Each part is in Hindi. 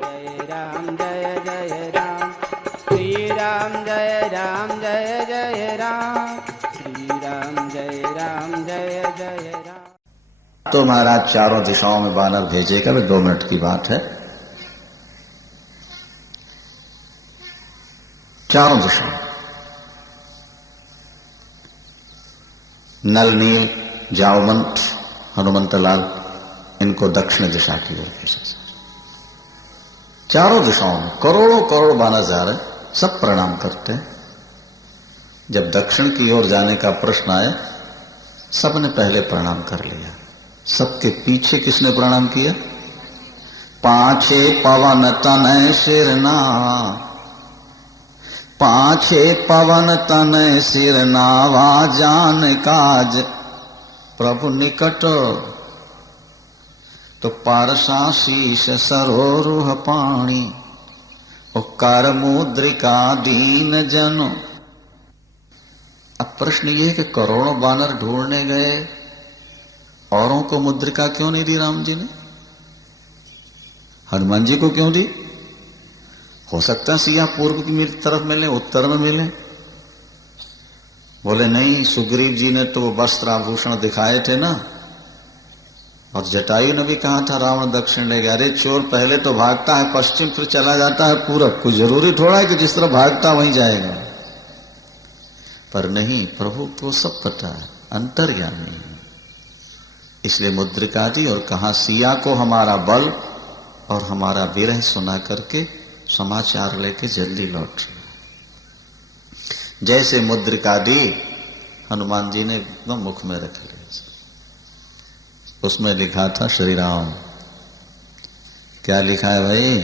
राम जय जय राम, श्री राम जय जय राम, श्री राम जय जय राम। तो महाराज चारों दिशाओं में बानर भेजेगा, वे 2 मिनट की बात है। चारों दिशाओं नल नील जावमंत हनुमंतलाल इनको दक्षिण दिशा की ओर भेजा। चारों दिशाओं में करोड़ों करोड़ बानर जा रहे, सब प्रणाम करते हैं। जब दक्षिण की ओर जाने का प्रश्न आया, सबने पहले प्रणाम कर लिया। सबके पीछे किसने प्रणाम किया? पाछे पवन तनय सिरना, पाछे पवन तनय सिरना, वा जान काज प्रभु निकट, तो पारसा शीश सरोरुह पाणी, कर मुद्रिका दीन जनो। अब प्रश्न ये है कि करोड़ों बानर ढूंढने गए, औरों को मुद्रिका क्यों नहीं दी राम जी ने? हनुमान जी को क्यों दी? हो सकता है सिया पूर्व की तरफ मिले, उत्तर में मिले। बोले नहीं, सुग्रीव जी ने तो वस्त्र आभूषण दिखाए थे ना, और जटायु ने भी कहा था रावण दक्षिण ले गया। अरे चोर पहले तो भागता है पश्चिम, फिर चला जाता है पूरब। कोई जरूरी थोड़ा है कि जिस तरह भागता वहीं जाएगा। पर नहीं, प्रभु को सब पता है, अंतर्यामी है। इसलिए मुद्रिका दी और कहा सिया को हमारा बल और हमारा विरह सुना करके समाचार लेके जल्दी लौट। जैसे मुद्रिका दी, हनुमान जी ने एकदम मुख में रख लिया। उसमें लिखा था श्री राम। क्या लिखा है भाई?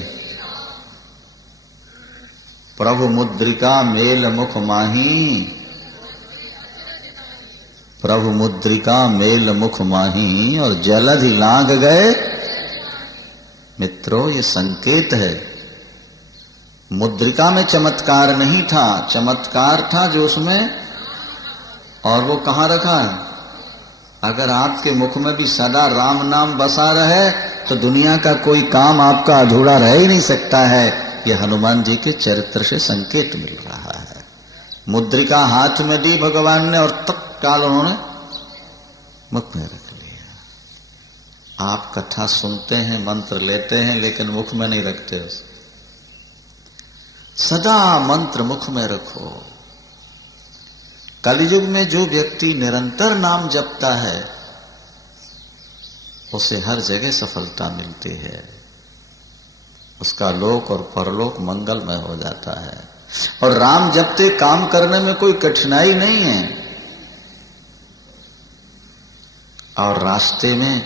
प्रभु मुद्रिका मेल मुख माही, प्रभु मुद्रिका मेल मुख माही, और जलधि लाग गए। मित्रों, ये संकेत है। मुद्रिका में चमत्कार नहीं था, चमत्कार था जो उसमें, और वो कहां रखा है? अगर आपके मुख में भी सदा राम नाम बसा रहे तो दुनिया का कोई काम आपका अधूरा रह ही नहीं सकता है। यह हनुमान जी के चरित्र से संकेत मिल रहा है। मुद्रिका हाथ में दी भगवान ने और तत्काल उन्होंने मुख में रख लिया। आप कथा सुनते हैं, मंत्र लेते हैं, लेकिन मुख में नहीं रखते उसे। सदा मंत्र मुख में रखो। कलयुग में जो व्यक्ति निरंतर नाम जपता है उसे हर जगह सफलता मिलती है। उसका लोक और परलोक मंगलमय हो जाता है। और राम जपते काम करने में कोई कठिनाई नहीं है। और रास्ते में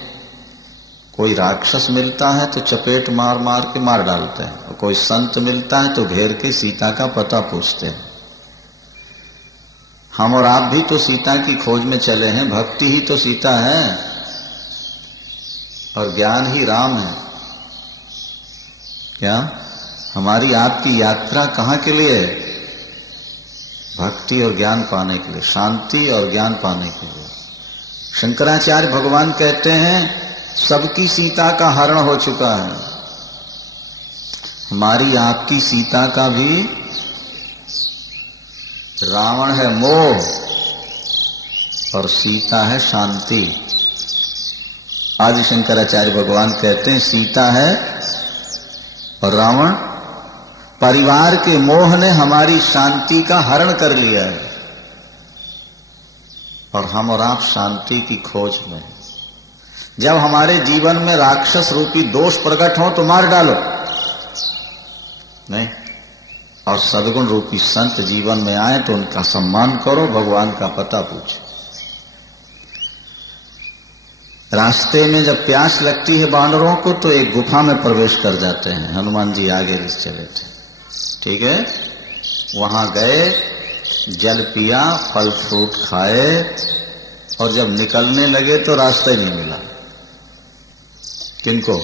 कोई राक्षस मिलता है तो चपेट मार मार के मार डालते हैं, और कोई संत मिलता है तो घेर के सीता का पता पूछते हैं। हम और आप भी तो सीता की खोज में चले हैं। भक्ति ही तो सीता है और ज्ञान ही राम है। क्या हमारी आपकी यात्रा कहां के लिए है? भक्ति और ज्ञान पाने के लिए, शांति और ज्ञान पाने के लिए। शंकराचार्य भगवान कहते हैं सबकी सीता का हरण हो चुका है। हमारी आपकी सीता का भी रावण है मोह और सीता है शांति। आदि शंकराचार्य भगवान कहते हैं सीता है और रावण, परिवार के मोह ने हमारी शांति का हरण कर लिया है। और हम और आप शांति की खोज में। जब हमारे जीवन में राक्षस रूपी दोष प्रकट हो तो मार डालो, नहीं, और सद्गुण रूपी संत जीवन में आए तो उनका सम्मान करो, भगवान का पता पूछो। रास्ते में जब प्यास लगती है बानरों को तो एक गुफा में प्रवेश कर जाते हैं। हनुमान जी आगे चले थे, ठीक है। वहां गए, जल पिया, फल फ्रूट खाए, और जब निकलने लगे तो रास्ता ही नहीं मिला। किनको?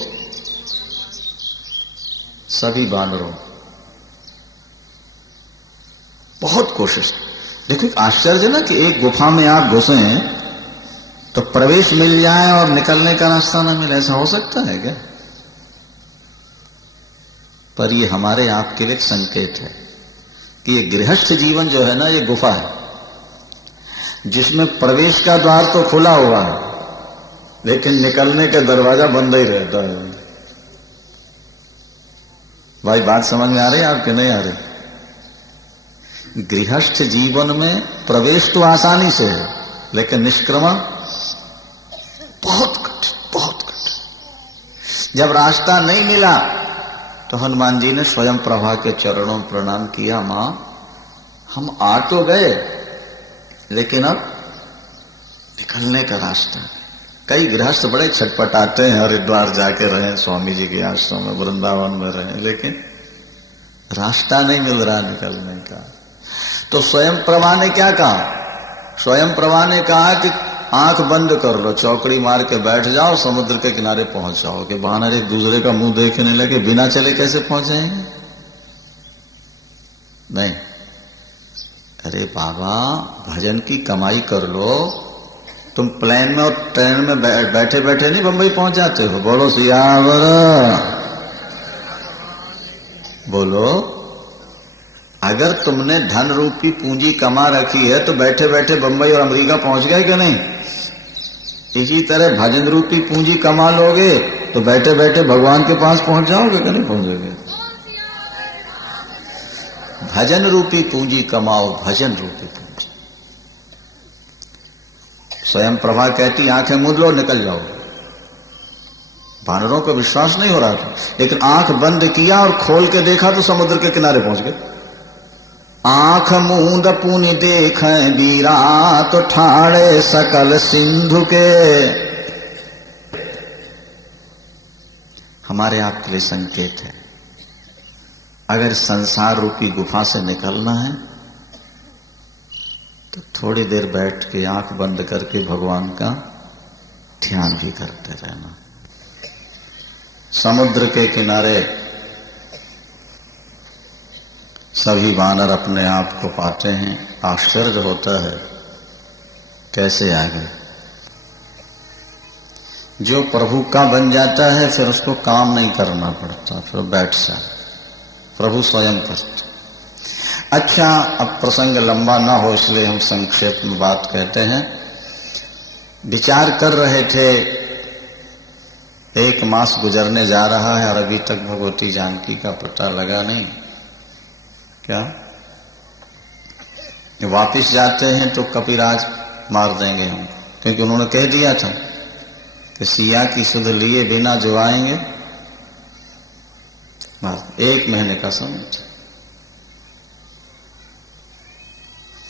सभी बानरों। बहुत कोशिश। देखो आश्चर्य ना कि एक गुफा में आप घुसे तो प्रवेश मिल जाए और निकलने का रास्ता ना मिले। ऐसा हो सकता है क्या? पर ये हमारे आपके लिए एक संकेत है कि ये गृहस्थ जीवन जो है ना, ये गुफा है जिसमें प्रवेश का द्वार तो खुला हुआ है लेकिन निकलने का दरवाजा बंद ही रहता है। भाई बात समझ में आ रही है आपके? नहीं आ रही? गृहस्थ जीवन में प्रवेश तो आसानी से है लेकिन निष्क्रमण बहुत कठिन, बहुत कठिन। जब रास्ता नहीं मिला तो हनुमान जी ने स्वयं प्रभा के चरणों में प्रणाम किया, मां हम आ तो गए लेकिन अब निकलने का रास्ता। कई गृहस्थ बड़े छटपटाते हैं, हरिद्वार जाके रहे, स्वामी जी के आश्रम में, वृंदावन में रहे, लेकिन रास्ता नहीं मिल रहा निकलने का। तो स्वयं प्रभा ने क्या कहा? स्वयं प्रभा ने कहा कि आंख बंद कर लो, चौकड़ी मार के बैठ जाओ, समुद्र के किनारे पहुंच जाओ। कि बानर एक दूसरे का मुंह देखने लगे, बिना चले कैसे पहुंचेंगे? नहीं, अरे बाबा भजन की कमाई कर लो। तुम प्लेन में और ट्रेन में बैठे बैठे नहीं बंबई पहुंच जाते हो। बोलो सियावर, बोलो। अगर तुमने धन रूपी पूंजी कमा रखी है तो बैठे बैठे बंबई और अमेरिका पहुंच गए कि नहीं? इसी तरह भजन रूपी पूंजी कमा लोगे तो बैठे बैठे भगवान के पास पहुंच जाओगे कि नहीं पहुंचोगे? भजन रूपी पूंजी कमाओ, भजन रूपी पूंजी। स्वयं प्रभा कहती आंखें मूंद लो, निकल जाओ। वानरों को विश्वास नहीं हो रहा था, लेकिन आंख बंद किया और खोल के देखा तो समुद्र के किनारे पहुंच गए। आंख मूंद पुनि देखें वीरा, तो ठाड़े सकल सिंधु के। हमारे आपके लिए संकेत है, अगर संसार रूपी गुफा से निकलना है तो थोड़ी देर बैठ के आंख बंद करके भगवान का ध्यान भी करते रहना। समुद्र के किनारे सभी वानर अपने आप को पाते हैं। आश्चर्य होता है कैसे आ गए। जो प्रभु का बन जाता है फिर उसको काम नहीं करना पड़ता, फिर बैठ जाए, प्रभु स्वयं करते। अच्छा, अब प्रसंग लंबा ना हो इसलिए हम संक्षेप में बात कहते हैं। विचार कर रहे थे, 1 मास गुजरने जा रहा है और अभी तक भगवती जानकी का पता लगा नहीं। क्या वापिस जाते हैं तो कपिराज मार देंगे हम, क्योंकि उन्होंने कह दिया था कि सिया की सुध लिए बिना जो आएंगे मार। 1 महीने का समय था।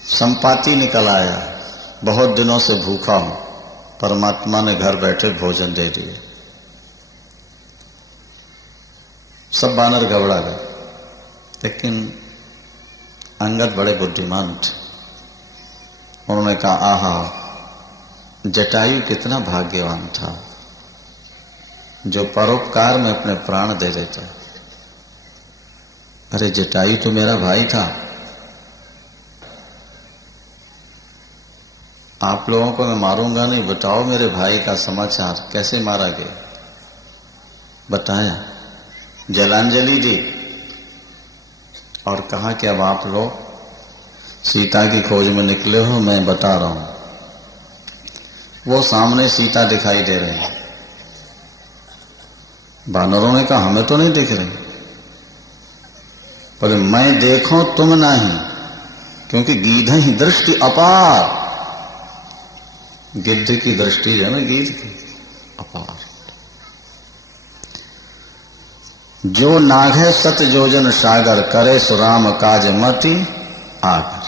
संपाति निकल आया, बहुत दिनों से भूखा हूं, परमात्मा ने घर बैठे भोजन दे दिए। सब वानर घबरा गए, लेकिन अंगद बड़े बुद्धिमान थे। उन्होंने कहा, आहा, जटायु कितना भाग्यवान था जो परोपकार में अपने प्राण दे देता। अरे जटायु तो मेरा भाई था। आप लोगों को मैं मारूंगा नहीं, बताओ मेरे भाई का समाचार, कैसे मारा गया? बताया, जलांजलि दी और कहा कि अब आप लोग सीता की खोज में निकले हो, मैं बता रहा हूं। वो सामने सीता दिखाई दे रही है। वानरों ने कहा, हमें तो नहीं दिख रही। पर मैं देखूं तुम नहीं, क्योंकि गीध ही दृष्टि अपार। गिद्ध की दृष्टि है ना, गीध की अपार। जो नाघे सत जोजन सागर, करे सुराम काज मति आगर।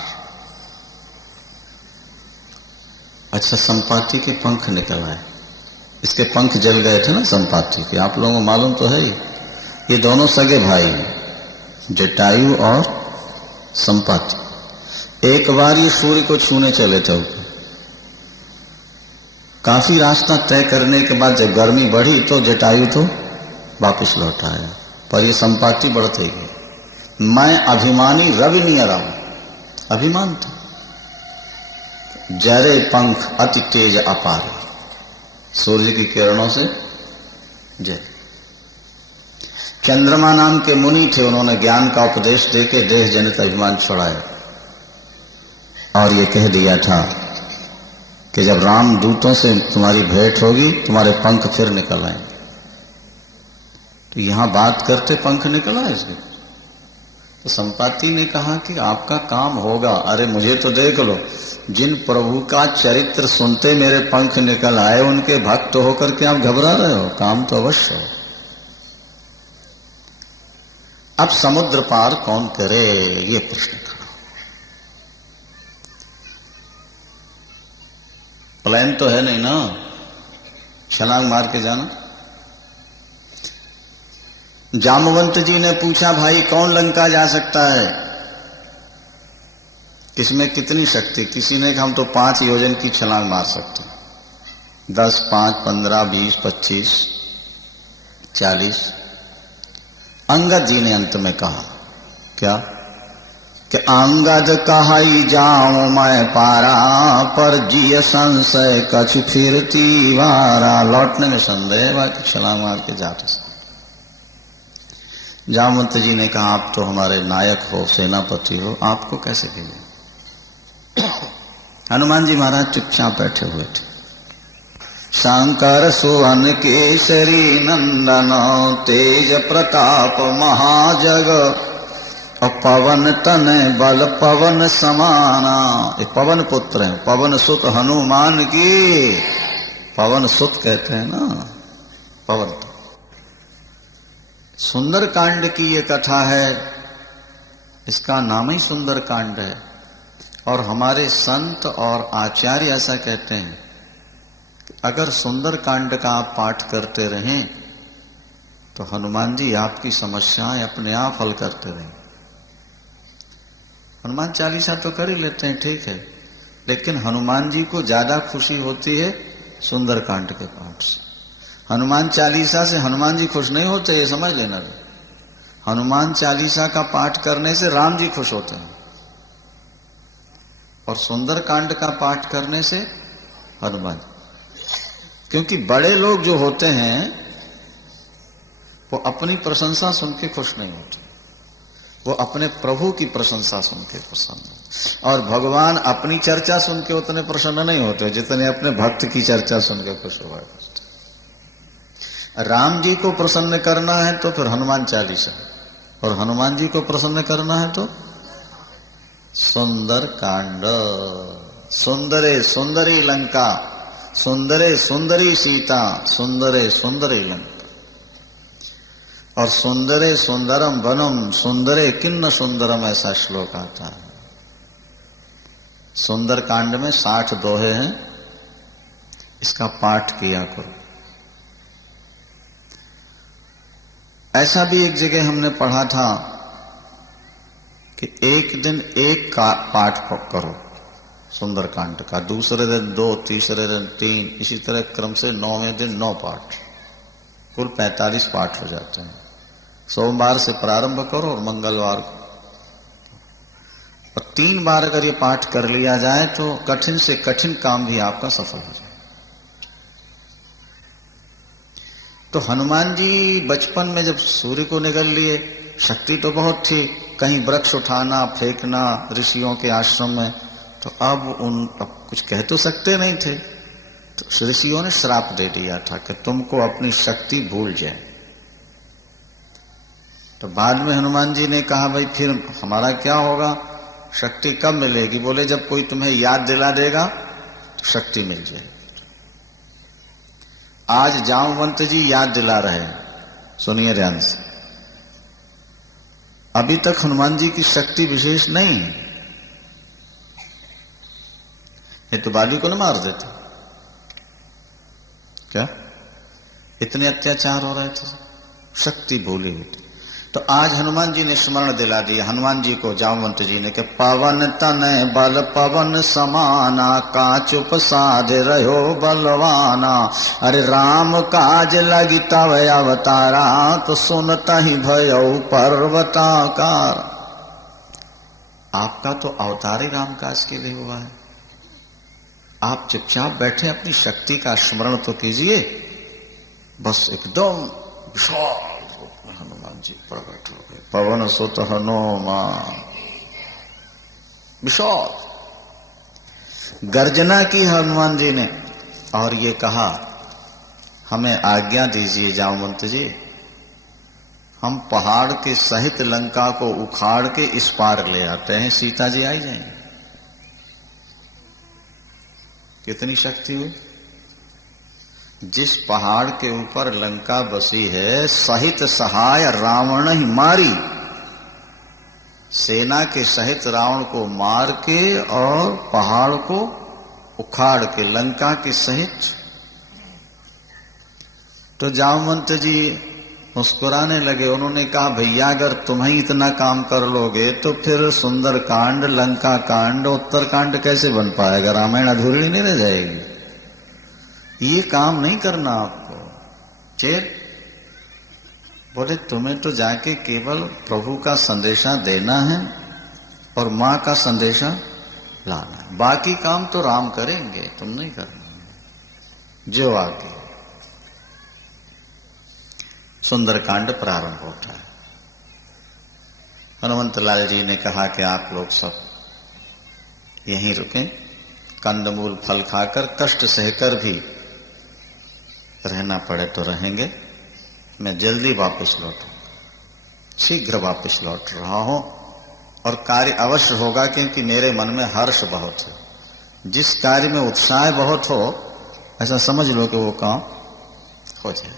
अच्छा, संपाति के पंख निकल आए। इसके पंख जल गए थे ना संपाति के, आप लोगों को मालूम तो है ही। ये दोनों सगे भाई हैं, जटायु और संपाति। एक बार ये सूर्य को छूने चले थे ऊपर। काफी रास्ता तय करने के बाद जब गर्मी बढ़ी तो जटायु तो वापस लौट आया, पर ये संपाति बढ़ते गए। मैं अभिमानी रवि नियर हूं, अभिमान था। जरे पंख अति तेज अपार, सूर्य की किरणों से जय। चंद्रमा नाम के मुनि थे, उन्होंने ज्ञान का उपदेश देके देह जनित अभिमान छुड़ाया और ये कह दिया था कि जब राम दूतों से तुम्हारी भेंट होगी तुम्हारे पंख फिर निकल आएंगे। तो यहां बात करते पंख निकल आए इसके। तो संपाति ने कहा कि आपका काम होगा। अरे मुझे तो देख लो, जिन प्रभु का चरित्र सुनते मेरे पंख निकल आए उनके भक्त होकर के आप घबरा रहे हो, काम तो अवश्य हो। अब समुद्र पार कौन करे, ये प्रश्न खड़ा। प्लान तो है नहीं ना, छलांग मार के जाना। जामवंत जी ने पूछा, भाई कौन लंका जा सकता है, किसमें कितनी शक्ति? किसी ने कहा हम तो 5 योजन की छलांग मार सकते हैं। 10, 5, 15, 20, 25, 40। अंगद जी ने अंत में कहा क्या कि अंगद कहाई जाऊं मैं पारा, पर जिय संशय कछ फिरती वारा। लौटने में संदेह, बाकी छलांग मार के जाते सकते। जामवंत जी ने कहा आप तो हमारे नायक हो, सेनापति हो, आपको कैसे गिने? हनुमान जी महाराज चुपचाप बैठे हुए थे। शंकर सुवन केसरी नंदन, तेज प्रताप महाजग, पवन तन बल पवन समाना। एक पवन पुत्र है, पवन सुत हनुमान की। पवन सुत कहते हैं ना, पवन। सुंदर कांड की ये कथा है, इसका नाम ही सुंदर कांड है। और हमारे संत और आचार्य ऐसा कहते हैं कि अगर सुंदर कांड का आप पाठ करते रहें तो हनुमान जी आपकी समस्याएं अपने आप हल करते रहें। हनुमान चालीसा तो कर ही लेते हैं, ठीक है, लेकिन हनुमान जी को ज्यादा खुशी होती है सुंदर कांड के पाठ से। हनुमान चालीसा से हनुमान जी खुश नहीं होते, ये समझ लेना। हनुमान चालीसा का पाठ करने से राम जी खुश होते हैं और सुंदर कांड का पाठ करने से हनुमान। क्योंकि बड़े लोग जो होते हैं वो अपनी प्रशंसा सुन के खुश नहीं होते, वो अपने प्रभु की प्रशंसा सुन के प्रसन्न। और भगवान अपनी चर्चा सुन के उतने प्रसन्न नहीं होते जितने अपने भक्त की चर्चा सुन के खुश हुआ। राम जी को प्रसन्न करना है तो फिर हनुमान चालीसा, और हनुमान जी को प्रसन्न करना है तो सुंदर कांड। सुंदरे सुंदरी लंका, सुंदरे सुंदरी सीता, सुंदरे सुंदरी लंका। और सुंदरे सुंदरम वनम, सुंदरे किन्न सुंदरम, ऐसा श्लोक आता है। सुंदर कांड में 60 दोहे हैं, इसका पाठ किया करो। ऐसा भी एक जगह हमने पढ़ा था कि एक दिन एक का पाठ करो सुंदर कांड का, दूसरे दिन 2, तीसरे दिन 3, इसी तरह क्रम से 9वें दिन 9 पाठ, कुल 45 पाठ हो जाते हैं। सोमवार से प्रारंभ करो और मंगलवार को, और 3 बार अगर ये पाठ कर लिया जाए तो कठिन से कठिन काम भी आपका सफल हो जाए। तो हनुमान जी बचपन में जब सूर्य को निगल लिए, शक्ति तो बहुत थी, कहीं वृक्ष उठाना फेंकना ऋषियों के आश्रम में, तो अब कुछ कह तो सकते नहीं थे, तो ऋषियों ने श्राप दे दिया था कि तुमको अपनी शक्ति भूल जाए। तो बाद में हनुमान जी ने कहा भाई फिर हमारा क्या होगा, शक्ति कब मिलेगी? बोले जब कोई तुम्हें याद दिला देगा तो शक्ति मिल जाएगी। आज जामवंत जी याद दिला रहे हैं, सुनिए ध्यान से। अभी तक हनुमान जी की शक्ति विशेष नहीं है, ये तो बाली को न मार देते क्या? इतने अत्याचार हो रहे थे, शक्ति भूली हुई थी। तो आज हनुमान जी ने स्मरण दिला दिया हनुमान जी को, जामवंत जी ने, कि पवन तनय बल पवन समाना, काच उपसाद रहो बलवाना। अरे राम काज लगी तव अवतारा, तो सुनता ही भयौ पर्वताकार। आपका तो अवतार ही राम काज के लिए हुआ है, आप चुपचाप बैठे अपनी शक्ति का स्मरण तो कीजिए। बस एकदम विशाल रूप में हनुमान जी प्रकट हो गए। पवन सुत हनुमान, विशाल गर्जना की हनुमान जी ने और ये कहा, हमें आज्ञा दीजिए जामवंत जी, हम पहाड़ के सहित लंका को उखाड़ के इस पार ले आते हैं, सीता जी आई जाएंगे। कितनी शक्ति हुई। जिस पहाड़ के ऊपर लंका बसी है, सहित सहाय रावण ही मारी, सेना के सहित रावण को मार के और पहाड़ को उखाड़ के लंका के सहित। तो जामवंत जी मुस्कुराने लगे। उन्होंने कहा, भैया अगर तुम ही इतना काम कर लोगे तो फिर सुंदर कांड, लंका कांड, उत्तर कांड कैसे बन पाएगा? रामायण अधूरी नहीं रह जाएगी। ये काम नहीं करना आपको। चेत बोले, तुम्हें तो जाके केवल प्रभु का संदेशा देना है और मां का संदेशा लाना है, बाकी काम तो राम करेंगे, तुम नहीं करना। जो आगे सुंदरकांड प्रारंभ होता है। हनुमंत लाल जी ने कहा कि आप लोग सब यहीं रुकें, कंदमूल फल खाकर कष्ट सहकर भी रहना पड़े तो रहेंगे, मैं जल्दी वापस लौटूंगा, शीघ्र वापस लौट रहा हूं और कार्य अवश्य होगा, क्योंकि मेरे मन में हर्ष बहुत है। जिस कार्य में उत्साह बहुत हो, ऐसा समझ लो कि वो काम हो जाए।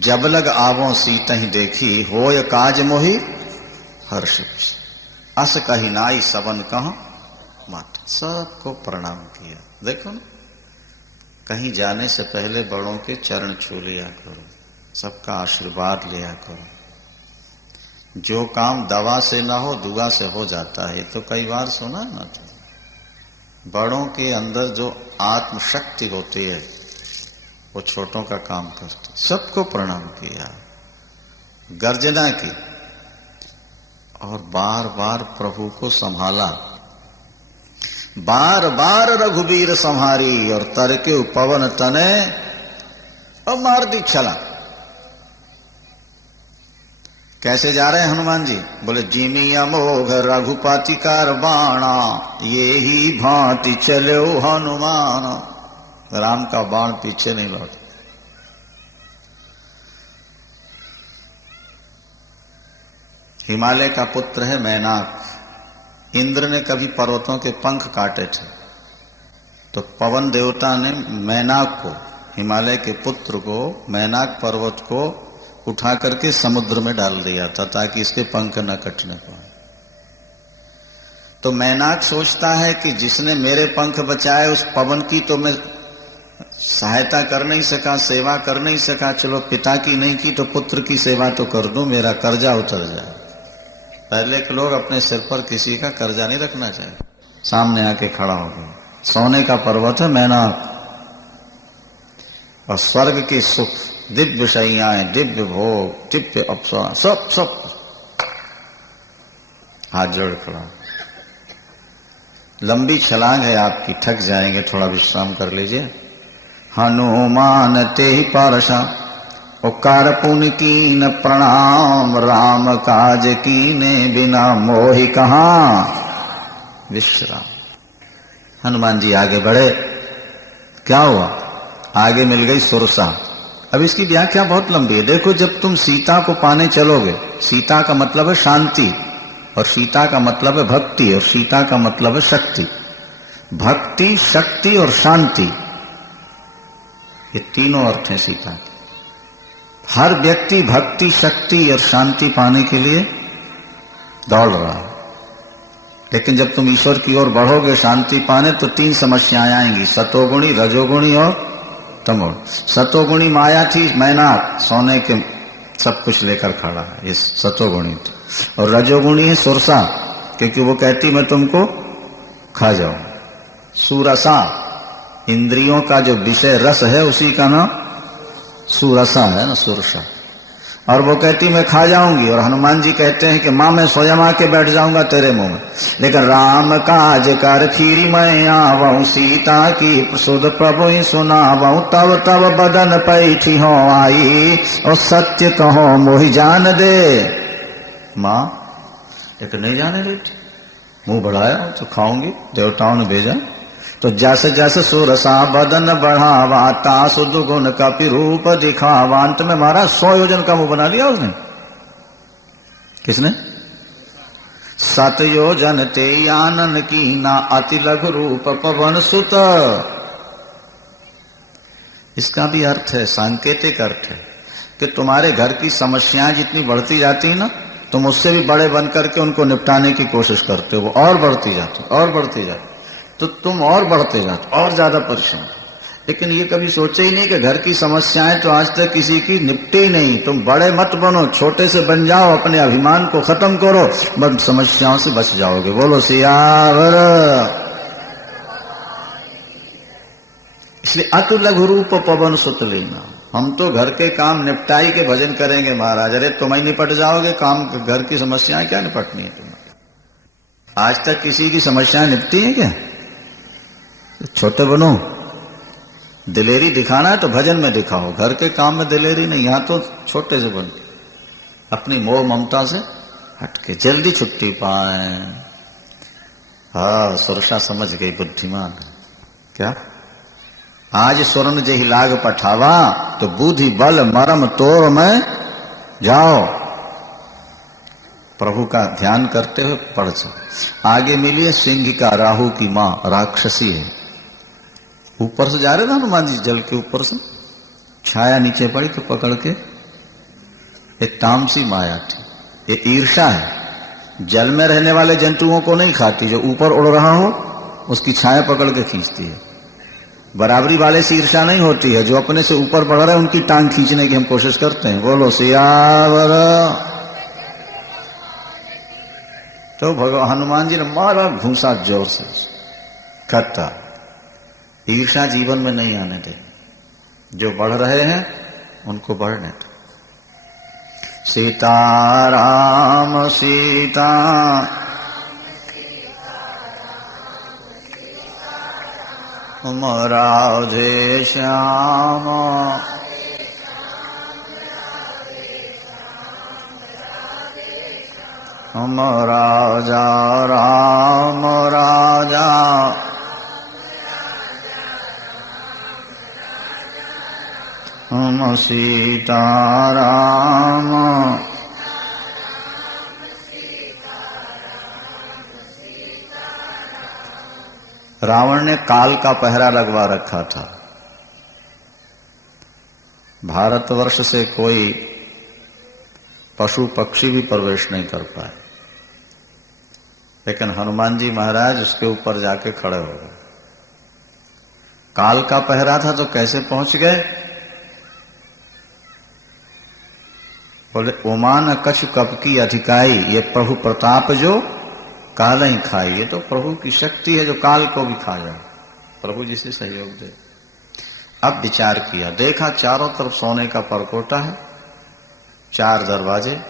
जब लग आवों सीतहि देखी, होय काज मोहि हर्ष अस कही नाई सबन कहा माता। सबको प्रणाम किया। देखो ना, कहीं जाने से पहले बड़ों के चरण छू लिया करो, सबका आशीर्वाद लिया करो। जो काम दवा से ना हो दुआ से हो जाता है, तो कई बार सुना ना तो। बड़ों के अंदर जो आत्मशक्ति होती है वो छोटों का काम करती। सबको प्रणाम किया, गर्जना की और बार बार प्रभु को संभाला। बार बार रघुबीर संहारी और तरके पवन तने और मार दी छला। कैसे जा रहे हैं हनुमान जी? बोले, जीनी अमोघ रघुपति कार बाणा, ये ही भांति चलो हनुमान। राम का बाण पीछे नहीं लौट। हिमालय का पुत्र है मैनाक। इंद्र ने कभी पर्वतों के पंख काटे थे, तो पवन देवता ने मैनाक को, हिमालय के पुत्र को, मैनाक पर्वत को उठा करके समुद्र में डाल दिया था, ताकि इसके पंख न कटने पाए। तो मैनाक सोचता है कि जिसने मेरे पंख बचाए उस पवन की तो मैं सहायता कर नहीं सका, सेवा कर नहीं सका, चलो पिता की नहीं की तो पुत्र की सेवा तो कर दूं, मेरा कर्जा उतर जाए। पहले के लोग अपने सिर पर किसी का कर्जा नहीं रखना चाहिए। सामने आके खड़ा हो गया। सोने का पर्वत है मैनाक, और स्वर्ग के सुख, दिव्य शैयाएं, दिव्य भोग, दिव्य अप्सरा, सब सब हाथ जोड़ खड़ा। लंबी छलांग है आपकी, थक जाएंगे, थोड़ा विश्राम कर लीजिए। हनुमान ते ही पारसा, उकार पुन कीन प्रणाम, राम काज कीने बिना मोहि कहाँ विश्राम। हनुमान जी आगे बढ़े। क्या हुआ? आगे मिल गई सुरसा। अब इसकी व्याख्या बहुत लंबी है। देखो, जब तुम सीता को पाने चलोगे, सीता का मतलब है शांति, और सीता का मतलब है भक्ति, और सीता का मतलब है शक्ति। भक्ति, शक्ति और शांति, ये तीनों अर्थ हैं सीता के। हर व्यक्ति भक्ति, शक्ति और शांति पाने के लिए दौड़ रहा है। लेकिन जब तुम ईश्वर की ओर बढ़ोगे शांति पाने, तो तीन समस्याएं आएंगी, सतोगुणी, रजोगुणी और तमोगुणी। सतोगुणी माया थी मैनाक, सोने के सब कुछ लेकर खड़ा है, ये सतोगुणी थी। और रजोगुणी है सुरसा, क्योंकि वो कहती मैं तुमको खा जाऊं। सुरसा, इंद्रियों का जो विषय रस है उसी का नाम सुरसा है ना, सुरसा। और वो कहती मैं खा जाऊंगी, और हनुमान जी कहते हैं कि मां मैं स्वयं आके बैठ जाऊंगा तेरे मुंह में। लेकिन राम काज कर फिर मैं आवऊं, सीता की सुध प्रभु ही सुनावऊं, तब तब बदन पैठी हो आई, और सत्य कहो मोहि जान दे। मां लेकिन नहीं जाने देती, मुंह बढ़ाया तो खाऊंगी, देवताओं ने भेजा। तो जस जस सुरसा बदन बढ़ावा, तासु दुगुन कपि रूप दिखावा। अंत में महाराज 100 योजन का मुंह बना दिया उसने। किसने? 7 योजन ते आनन कीना, अति लघु रूप पवन सुत। इसका भी अर्थ है, सांकेतिक अर्थ है कि तुम्हारे घर की समस्याएं जितनी बढ़ती जाती है ना, तुम उससे भी बड़े बन करके उनको निपटाने की कोशिश करते हो, और बढ़ती जाती और बढ़ती जाती, तो तुम और बढ़ते जाते, और ज्यादा परेशान। लेकिन ये कभी सोचे ही नहीं कि घर की समस्याएं तो आज तक किसी की निपटे ही नहीं। तुम बड़े मत बनो, छोटे से बन जाओ, अपने अभिमान को खत्म करो, बस समस्याओं से बच जाओगे। बोलो सियावर। इसलिए अतु लघु रूप पवन सुत लेना। हम तो घर के काम निपटाई के भजन करेंगे महाराज। अरे तुम ही निपट जाओगे, काम घर की समस्याएं क्या निपटनी है तुम्हें? आज तक किसी की समस्याएं निपटी है क्या? छोटे बनो, दिलेरी दिखाना है तो भजन में दिखाओ, घर के काम में दिलेरी नहीं। यहां तो छोटे से बन अपनी मोह ममता से हटके जल्दी छुट्टी पाए। हाँ, सुरक्षा समझ गई, बुद्धिमान क्या। आज स्वर्ण जही लाग पठावा, तो बुद्धि बल मरम तोर में जाओ। प्रभु का ध्यान करते हुए पढ़ जाओ। आगे मिलिए सिंह का राहु की मां राक्षसी है। ऊपर से जा रहे ना हनुमान जी, जल के ऊपर से छाया नीचे पड़ी तो पकड़ के, एक तामसी माया थी, ये ईर्षा है। जल में रहने वाले जंतुओं को नहीं खाती, जो ऊपर उड़ रहा हो उसकी छाया पकड़ के खींचती है। बराबरी वाले से ईर्षा नहीं होती है, जो अपने से ऊपर बढ़ रहे हैं उनकी टांग खींचने की हम कोशिश करते हैं। बोलो सियावर। तो भगवान हनुमान जी ने मारा घूसा जोर से, खत्ता। ईर्षा जीवन में नहीं आने दे, जो बढ़ रहे हैं उनको बढ़ने दो। सीताराम सीता राधे श्याम, हम राजा राम राजा, हम सीता राम। रावण ने काल का पहरा लगवा रखा था। भारतवर्ष से कोई पशु पक्षी भी प्रवेश नहीं कर पाए, लेकिन हनुमान जी महाराज उसके ऊपर जाके खड़े हो गए। काल का पहरा था तो कैसे पहुंच गए? बोले ओमान कछु कप की अधिकाई, ये प्रभु प्रताप जो काल ही खाई। ये तो प्रभु की शक्ति है जो काल को भी खा जाए, प्रभु जी से सहयोग दे। अब विचार किया, देखा चारों तरफ सोने का परकोटा है, 4 दरवाजे,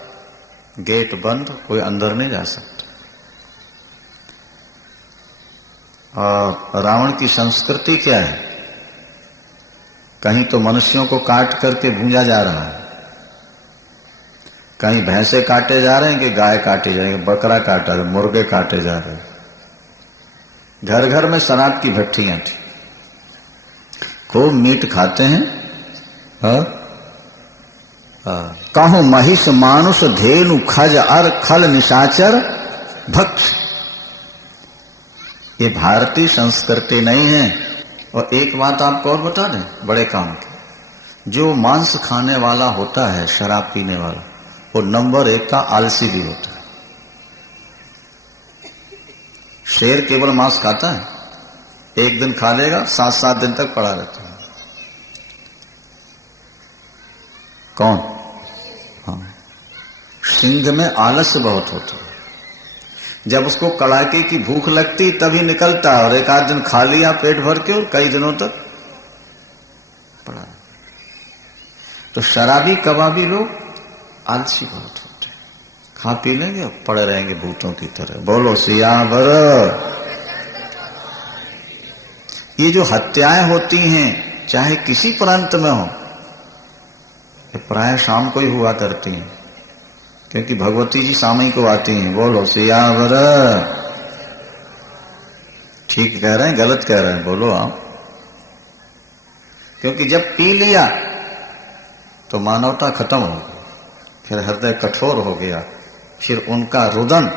गेट बंद, कोई अंदर नहीं जा सकता। और रावण की संस्कृति क्या है? कहीं तो मनुष्यों को काट करके भूंजा जा रहा है, कहीं भैंसे काटे जा रहे हैं कि गाय काटे जाएंगे, बकरा काटा रहे, मुर्गे काटे जा रहे। घर घर में शराब की भट्टियां थी, खूब मीट खाते हैं। कहूं महिष मानुष धेनु खज अर खल निशाचर भक्ष। ये भारतीय संस्कृति नहीं है। और एक बात आपको और बता दें, बड़े काम की, जो मांस खाने वाला होता है, शराब पीने वाला, वो नंबर 1 का आलसी भी होता है। शेर केवल मांस खाता है, एक दिन खा लेगा, 7-7 दिन तक पड़ा रहता है। कौन? हाँ, सिंह में आलस्य बहुत होता है। जब उसको कड़ाके की भूख लगती तभी निकलता है, और एक आध दिन खा लिया पेट भर के, और कई दिनों तक पड़ा। तो शराबी कबाबी लोग आलसी बहुत होते हैं, खा पी लेंगे पड़े रहेंगे भूतों की तरह। बोलो सियावर। ये जो हत्याएं होती हैं चाहे किसी प्रांत में हो, ये प्राय शाम को ही हुआ करती हैं, क्योंकि भगवती जी शाम ही को आती हैं। बोलो सियावर। ठीक कह रहे हैं गलत कह रहे हैं? बोलो आप। क्योंकि जब पी लिया तो मानवता खत्म हो गई, फिर हृदय कठोर हो गया, फिर उनका रुदन,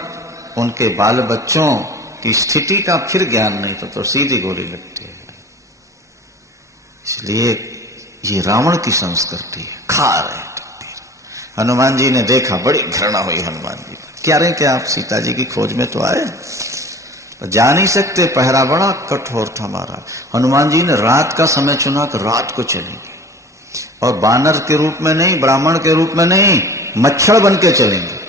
उनके बाल बच्चों की स्थिति का फिर ज्ञान नहीं तो सीधी गोली लगती है। इसलिए ये रावण की संस्कृति है, खा रहे। हनुमान जी ने देखा, बड़ी घृणा हुई हनुमान जी। क्या रहे कि आप सीता जी की खोज में तो आए, जा नहीं सकते, पहरा बड़ा कठोर था हमारा। हनुमान जी ने रात का समय चुना कि रात को चलेंगे, और बानर के रूप में नहीं, ब्राह्मण के रूप में नहीं, मच्छर बन के चलेंगे।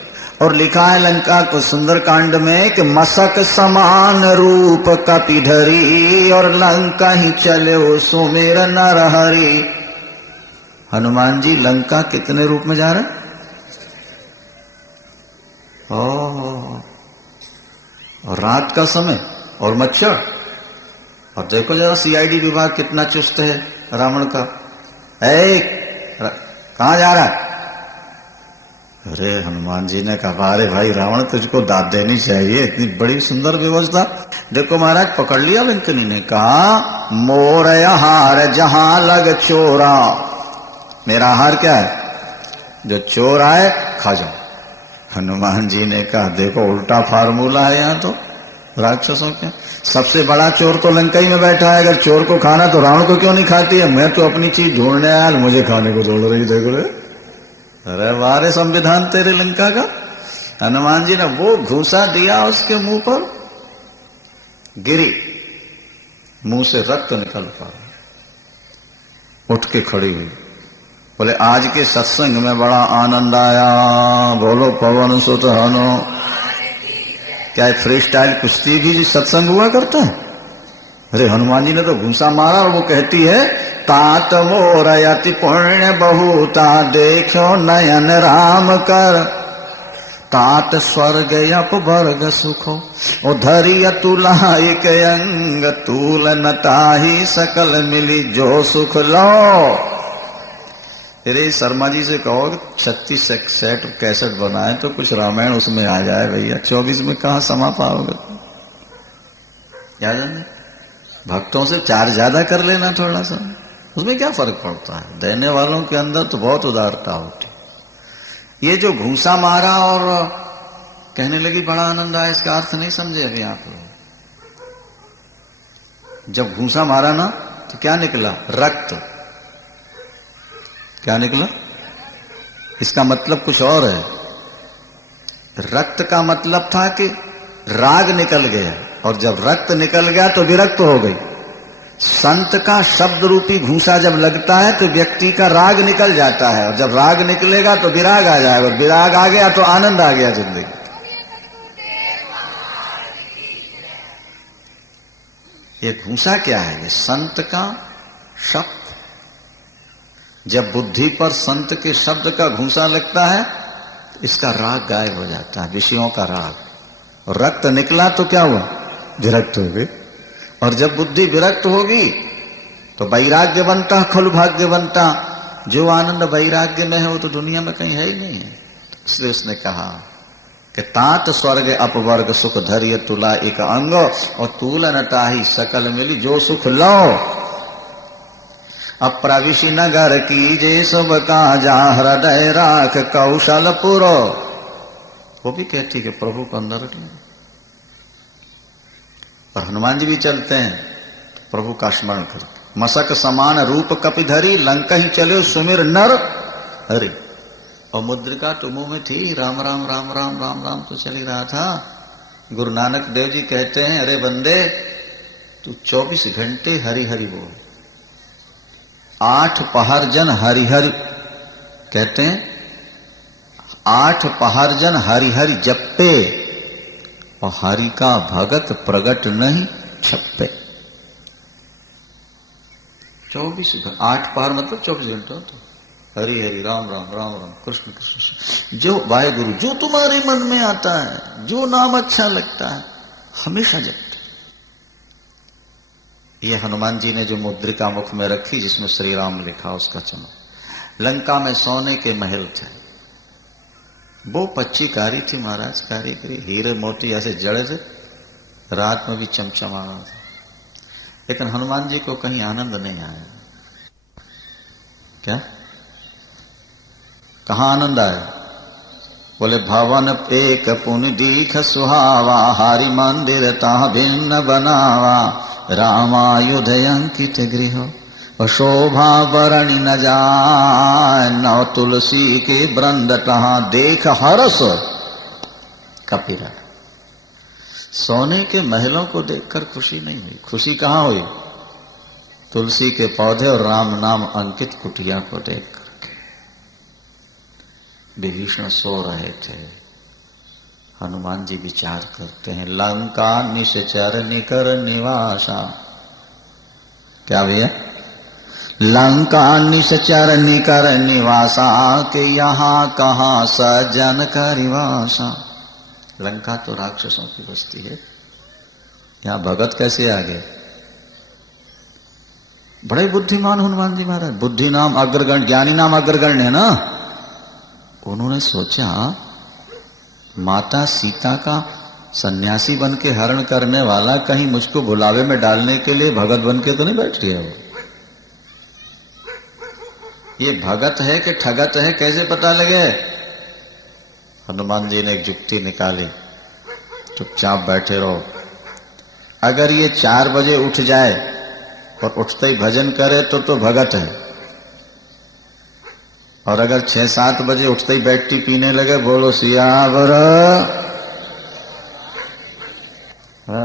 और लिखा है लंका को सुंदर कांड में कि मसक समान रूप कपिधरी, और लंका ही चले हो सुमेर नरहरि। हनुमान जी लंका कितने रूप में जा रहे? और रात का समय और मच्छर। और देखो जरा सीआईडी विभाग कितना चुस्त है रावण का। कहां जा रहा है? अरे हनुमान जी ने कहा, अरे भाई रावण तुझको दाद देनी चाहिए, इतनी बड़ी सुंदर व्यवस्था। देखो महाराज पकड़ लिया लंकनी ने, कहा मोर हार जहां लग चोरा। मेरा हार क्या है? जो चोर आए खा जाओ। हनुमान जी ने कहा देखो उल्टा फार्मूला है यहाँ तो राक्षसों के। सबसे बड़ा चोर तो लंका ही में बैठा है, अगर चोर को खाना तो रावण को क्यों नहीं खाती है? मैं तो अपनी चीज ढूंढने आया, मुझे खाने को दौड़ रही। देखो रे, अरे वारे संविधान तेरे लंका का। हनुमान जी ने वो घूसा दिया उसके मुंह पर, गिरी, मुंह से रक्त निकल पड़ा। उठ के खड़ी हुई, बोले आज के सत्संग में बड़ा आनंद आया। बोलो पवन सुत हनु। क्या फ्री स्टाइल कुश्ती भी सत्संग हुआ करता है? अरे हनुमान जी ने तो घूसा मारा, और वो कहती है तात मोर अति पुण्य बहुता, देखो नयन राम कर। तात स्वर्ग अपवर्ग सुखो, उधरी अतुला एक अंग, तूल नताही सकल मिली जो सुख लो। अरे शर्मा जी से कहो 36 सेट कैसेट बनाए तो कुछ रामायण उसमें आ जाए भैया। 24 में कहाँ समा पाओगे? भक्तों से चार्ज ज्यादा कर लेना थोड़ा सा, उसमें क्या फर्क पड़ता है? देने वालों के अंदर तो बहुत उदारता होती। ये जो घूसा मारा और कहने लगी बड़ा आनंद आया, इसका अर्थ नहीं समझे अभी आप लोग। जब घूसा मारा ना तो क्या निकला? रक्त। क्या निकला? इसका मतलब कुछ और है। रक्त का मतलब था कि राग निकल गया, और जब रक्त निकल गया तो विरक्त हो गई। संत का शब्द रूपी घूसा जब लगता है तो व्यक्ति का राग निकल जाता है, और जब राग निकलेगा तो विराग आ जाएगा, और विराग आ गया तो आनंद आ गया जिंदगी। ये घूसा क्या है? ये संत का शब्द। जब बुद्धि पर संत के शब्द का घूसा लगता है, इसका राग गायब हो जाता है, विषयों का राग। और रक्त निकला तो क्या हुआ? विरक्त हो गए। और जब बुद्धि विरक्त होगी तो वैराग्य बनता, खलु भाग्य बनता। जो आनंद वैराग्य में है वो तो दुनिया में कहीं है ही नहीं है। इसलिए उसने कहा कि तात स्वर्ग अपवर्ग सुख धैर्य तुला एक अंग, और तूल नताही सकल मिली जो सुख लो। अप्रविशी नगर की जे सब काजा, हृदय राख कौशलपुर। वो भी कहती कि प्रभु को अंदर रख लें। और हनुमान जी भी चलते हैं प्रभु का स्मरण करते। मसक समान रूप कपिधरी, लंका ही चले सुमिर नर हरि। और मुद्रिका तो मुंह में थी, राम राम राम राम राम राम तो चल ही रहा था। गुरु नानक देव जी कहते हैं, अरे बंदे तू 24 घंटे हरि हरि बोल। 8 पहर जन हरि हरि कहते हैं, 8 पहर जन हरि हरि जप्पे, और हरि का भगत प्रगट नहीं छप्पे। 24 8 पहर मतलब 24 घंटे होते। हरि हरि राम राम राम राम कृष्ण कृष्ण, जो वाहेगुरु जो तुम्हारे मन में आता है, जो नाम अच्छा लगता है हमेशा जपते। ये हनुमान जी ने जो मुद्रिका मुख में रखी जिसमें श्री राम लिखा, उसका चमक। लंका में सोने के महल थे, वो पच्ची कारी थी महाराज, कारीगरी, हीरे मोती ऐसे जड़े थे, रात में भी चमचमा रहा था। लेकिन हनुमान जी को कहीं आनंद नहीं आया। क्या, कहां आनंद आया? बोले भवन एक पुन दीख सुहावा, हारी मंदिर ता भिन्न बनावा, रामायुध अंकित गृह शोभा बरणी न जाय, नव तुलसी के वृंद तहां देख हरस कपिरा। सोने के महलों को देखकर खुशी नहीं हुई, खुशी कहां हुई? तुलसी के पौधे और राम नाम अंकित कुटिया को देख करके। विभीषण सो रहे थे, हनुमान जी विचार करते हैं, लंका निश्चर निकर निवासा। क्या भैया? लंका निश्चर निकर निवासा, के यहाँ कहाँ सज्जन का निवासा। लंका तो राक्षसों की बस्ती है, यहाँ भगत कैसे आ गए? बड़े बुद्धिमान हनुमान जी महाराज, बुद्धि नाम अग्रगण्य, ज्ञानी नाम अग्रगण्य है ना। उन्होंने सोचा माता सीता का सन्यासी बन के हरण करने वाला कहीं मुझको भुलावे में डालने के लिए भगत बन के तो नहीं बैठ रही है वो। ये भगत है कि ठगत है, कैसे पता लगे? हनुमान जी ने एक जुक्ति निकाली, चुपचाप बैठे रहो। अगर ये 4 बजे उठ जाए और उठते ही भजन करे तो भगत है, और अगर 6-7 बजे उठते ही बैठती पीने लगे, बोलो सियावर,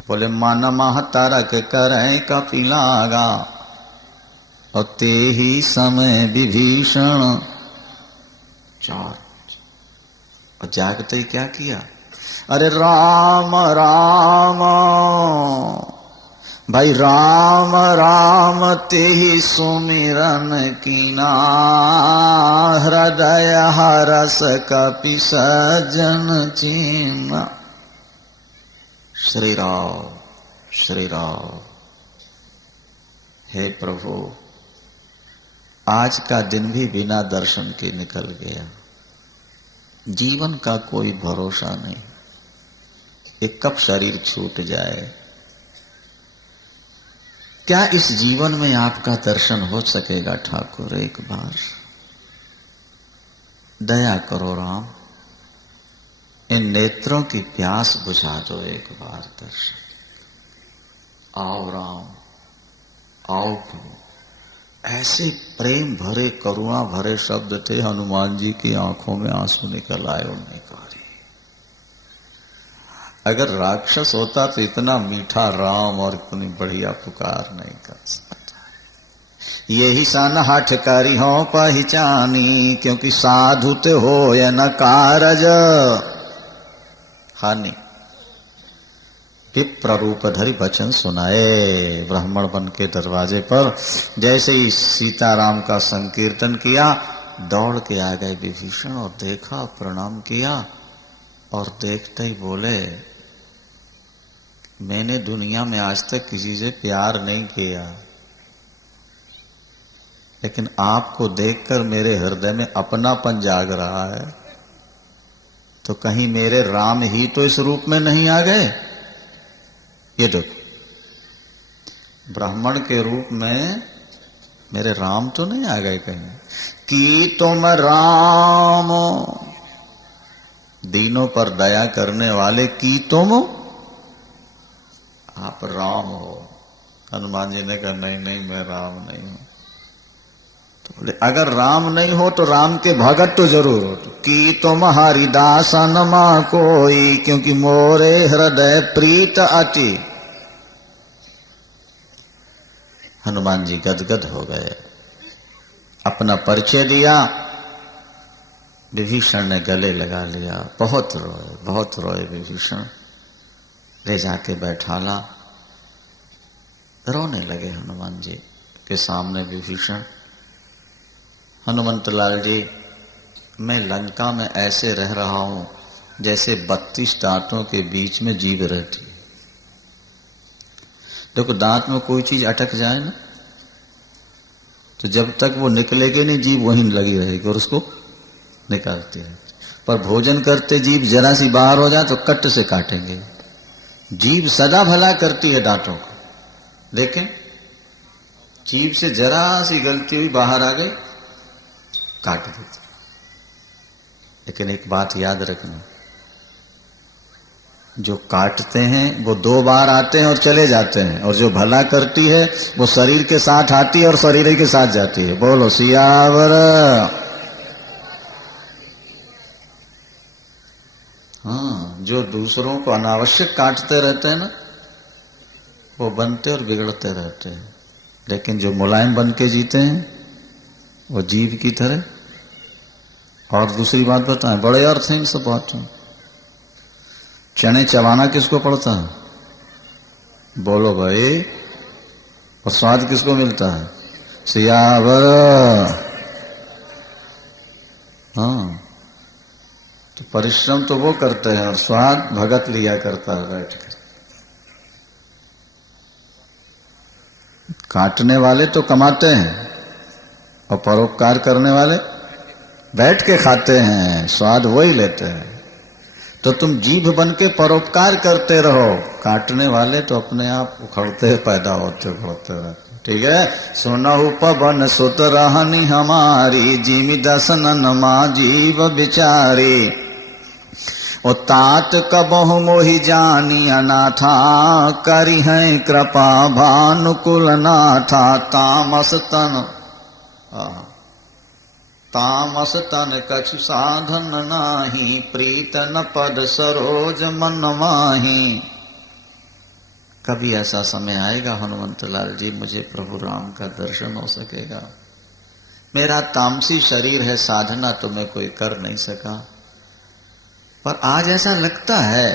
बोले माना माह तारक करें कपिलागा, और ते ही समय विभीषण और जागते ही क्या किया? अरे राम राम भाई, राम राम ते ही सुमिरन कीना, हृदय हरस कपि सज्जन चीना। श्री राम श्री राम। हे प्रभु, आज का दिन भी बिना दर्शन के निकल गया। जीवन का कोई भरोसा नहीं, ये कब शरीर छूट जाए। क्या इस जीवन में आपका दर्शन हो सकेगा ठाकुर? एक बार दया करो राम, इन नेत्रों की प्यास बुझा दो एक बार दर्शन। आओ राम, आओ प्रभु। ऐसे प्रेम भरे करुणा भरे शब्द थे, हनुमान जी की आंखों में आंसू निकल आए। उन्हें कहा, अगर राक्षस होता तो इतना मीठा राम और इतनी बढ़िया पुकार नहीं कर सकता। यही सन हठकारी हो पहचानी, क्योंकि साधु ते हो या न कारज हानि। विप्र रूप धरि वचन सुनाए। ब्राह्मण बन के दरवाजे पर जैसे ही सीताराम का संकीर्तन किया, दौड़ के आ गए विभीषण और देखा, प्रणाम किया, और देखते ही बोले, मैंने दुनिया में आज तक किसी से प्यार नहीं किया, लेकिन आपको देखकर मेरे हृदय में अपनापन जाग रहा है। तो कहीं मेरे राम ही तो इस रूप में नहीं आ गए? ये देखो, ब्राह्मण के रूप में मेरे राम तो नहीं आ गए कहीं? कि तुम राम, दीनों पर दया करने वाले, की तुम आप राम हो। हनुमान जी ने कहा, नहीं नहीं, मैं राम नहीं हूं। तो बोले, अगर राम नहीं हो तो राम के भगत तो जरूर हो। तो कि तुम हरिदास नमा कोई, क्योंकि मोरे हृदय प्रीत अति। हनुमान जी गदगद हो गए, अपना परिचय दिया। विभीषण ने गले लगा लिया, बहुत रोए विभीषण। ले जाके बैठाला, रोने लगे हनुमान जी के सामने विभीषण। हनुमंत लाल जी, मैं लंका में ऐसे रह रहा हूं जैसे 32 दांतों के बीच में जीभ रहती। देखो, दांत में कोई चीज अटक जाए ना, तो जब तक वो निकलेगी नहीं, जीभ वहीं लगी रहेगी और उसको निकालती रहती। पर भोजन करते जीभ जरा सी बाहर हो जाए तो कट से काटेंगे। जीभ सदा भला करती है दांतों को, लेकिन जीभ से जरा सी गलती हुई बाहर आ गई, काट देती। लेकिन एक बात याद रखना, जो काटते हैं वो 2 बार आते हैं और चले जाते हैं, और जो भला करती है वो शरीर के साथ आती है और शरीर के साथ जाती है। बोलो सियावर। हाँ, जो दूसरों को अनावश्यक काटते रहते हैं ना, वो बनते और बिगड़ते रहते हैं। लेकिन जो मुलायम बन के जीते हैं वो जीव की तरह। और दूसरी बात बताएं, बड़े अर्थ हैं इन सब बातों। चने चबाना किसको पड़ता है? बोलो भाई। और स्वाद किसको मिलता है? सियावर। हाँ, तो परिश्रम तो वो करते हैं और स्वाद भगत लिया करता है बैठकर। काटने वाले तो कमाते हैं और परोपकार करने वाले बैठ के खाते हैं, स्वाद वही लेते हैं। तो तुम जीभ बन के परोपकार करते रहो, काटने वाले तो अपने आप उखड़ते पैदा होते उखड़ते रहते। ठीक है। सुनहु पवन सुत रहनी हमारी, जिमि दसनन माँ जीव बिचारी। ओ तात कबहु मोहि जानी अनाथा, करी है कृपा भानुकुल नाथा। तामस तन कछु साधन नाही, प्रीतन पद सरोज मन माही। कभी ऐसा समय आएगा हनुमंत लाल जी, मुझे प्रभु राम का दर्शन हो सकेगा। मेरा तामसी शरीर है, साधना तो मैं कोई कर नहीं सका, पर आज ऐसा लगता है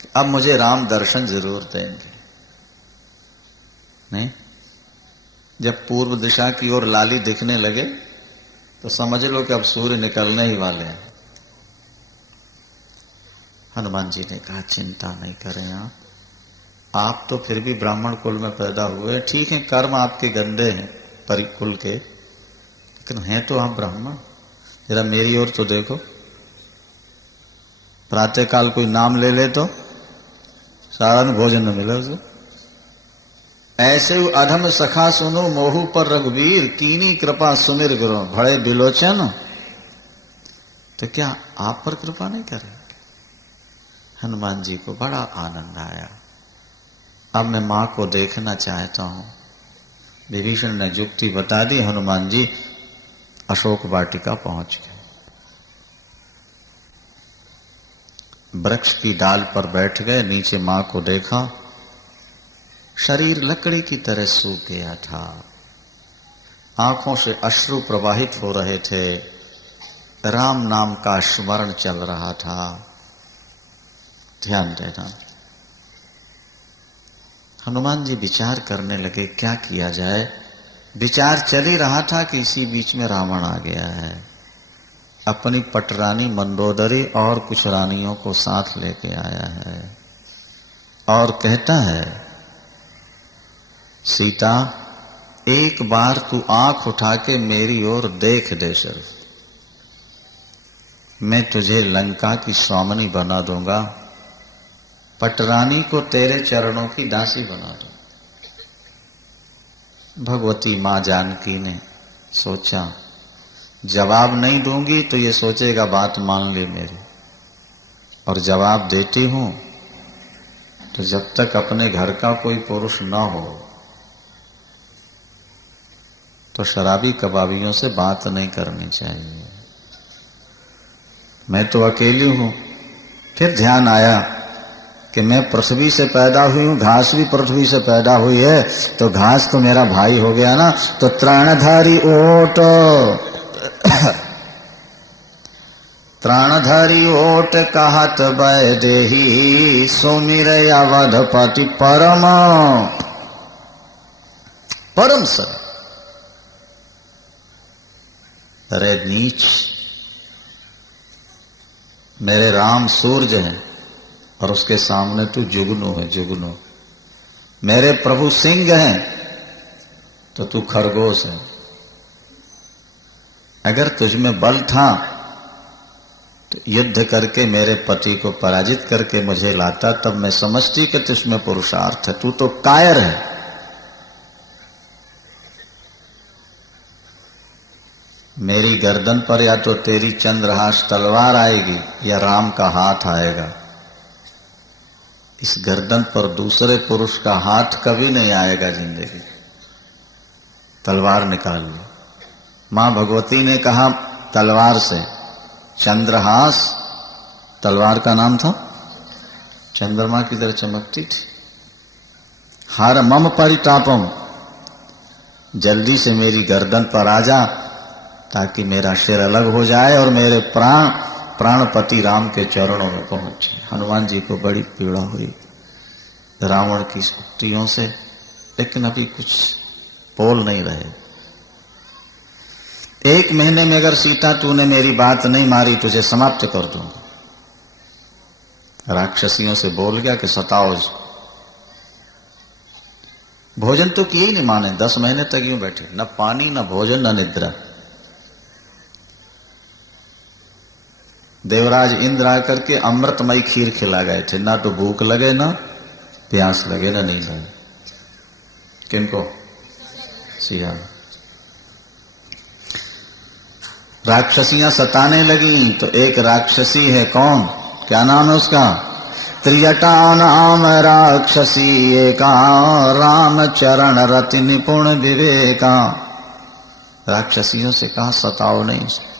कि अब मुझे राम दर्शन जरूर देंगे। नहीं, जब पूर्व दिशा की ओर लाली दिखने लगे तो समझ लो कि अब सूर्य निकलने ही वाले हैं। हनुमान जी ने कहा, चिंता नहीं करें आप तो फिर भी ब्राह्मण कुल में पैदा हुए। ठीक है, कर्म आपके गंदे हैं परिकुल के, लेकिन हैं तो आप ब्राह्मण। जरा मेरी ओर तो देखो, प्रातः काल कोई नाम ले ले तो सारा न भोजन न मिले उसे। ऐसे अधम सखा सुनो मोहू पर रघुवीर, कीनी कृपा सुमिर गुरु भड़े बिलोचन। तो क्या आप पर कृपा नहीं करेंगे? हनुमान जी को बड़ा आनंद आया। अब मैं मां को देखना चाहता हूं। विभीषण ने युक्ति बता दी, हनुमान जी अशोक वाटिका पहुंच गए। वृक्ष की डाल पर बैठ गए, नीचे मां को देखा, शरीर लकड़ी की तरह सूख गया था, आंखों से अश्रु प्रवाहित हो रहे थे, राम नाम का स्मरण चल रहा था। ध्यान देना। हनुमान जी विचार करने लगे क्या किया जाए। विचार चल ही रहा था कि इसी बीच में रावण आ गया है, अपनी पटरानी मंदोदरी और कुछ रानियों को साथ लेके आया है और कहता है, सीता एक बार तू आंख उठा के मेरी ओर देख दे सिर्फ, मैं तुझे लंका की स्वामिनी बना दूंगा, पटरानी को तेरे चरणों की दासी बना दूंगा। भगवती मां जानकी ने सोचा जवाब नहीं दूंगी तो ये सोचेगा बात मान ली मेरी, और जवाब देती हूं तो जब तक अपने घर का कोई पुरुष न हो तो शराबी कबाबियों से बात नहीं करनी चाहिए। मैं तो अकेली हूं। फिर ध्यान आया कि मैं पृथ्वी से पैदा हुई हूं, घास भी पृथ्वी से पैदा हुई है, तो घास तो मेरा भाई हो गया ना। तो त्राणधारी ओट त्राणधारी ओट कहत वैदेही, सुमिर अवधपति परम परम सर। अरे नीच, मेरे राम सूरज हैं और उसके सामने तू जुगनू है, जुगनू। मेरे प्रभु सिंह हैं तो तू खरगोश है। अगर तुझ में बल था तो युद्ध करके मेरे पति को पराजित करके मुझे लाता, तब मैं समझती कि तुझमें पुरुषार्थ है। तू तो कायर है। मेरी गर्दन पर या तो तेरी चंद्रहास तलवार आएगी या राम का हाथ आएगा। इस गर्दन पर दूसरे पुरुष का हाथ कभी नहीं आएगा जिंदगी। तलवार निकाल लो। मां भगवती ने कहा तलवार से, चंद्रहास तलवार का नाम था, चंद्रमा की तरह चमकती थी। हर मम परितापम, जल्दी से मेरी गर्दन पर आ जा ताकि मेरा सिर अलग हो जाए और मेरे प्राणपति राम के चरणों में पहुंचे। हनुमान जी को बड़ी पीड़ा हुई रावण की युक्तियों से, लेकिन अभी कुछ बोल नहीं रहे। 1 महीने में अगर सीता तूने मेरी बात नहीं मारी, तुझे समाप्त कर दूंगा। राक्षसियों से बोल गया कि सताओ। भोजन तो किए ही नहीं माने, 10 महीने तक यूं बैठे, न पानी न भोजन न निद्रा। देवराज इंद्र आकर के अमृतमयी खीर खिला गए थे, ना तो भूख लगे ना प्यास लगे ना नींद लगे। किनको? सिया। राक्षसियां सताने लगी तो एक राक्षसी है, कौन, क्या नाम है उसका? त्रिजटा नाम राक्षसी एका, राम चरण रति निपुण विवेका। राक्षसियों से कहा सताओ नहीं उसको।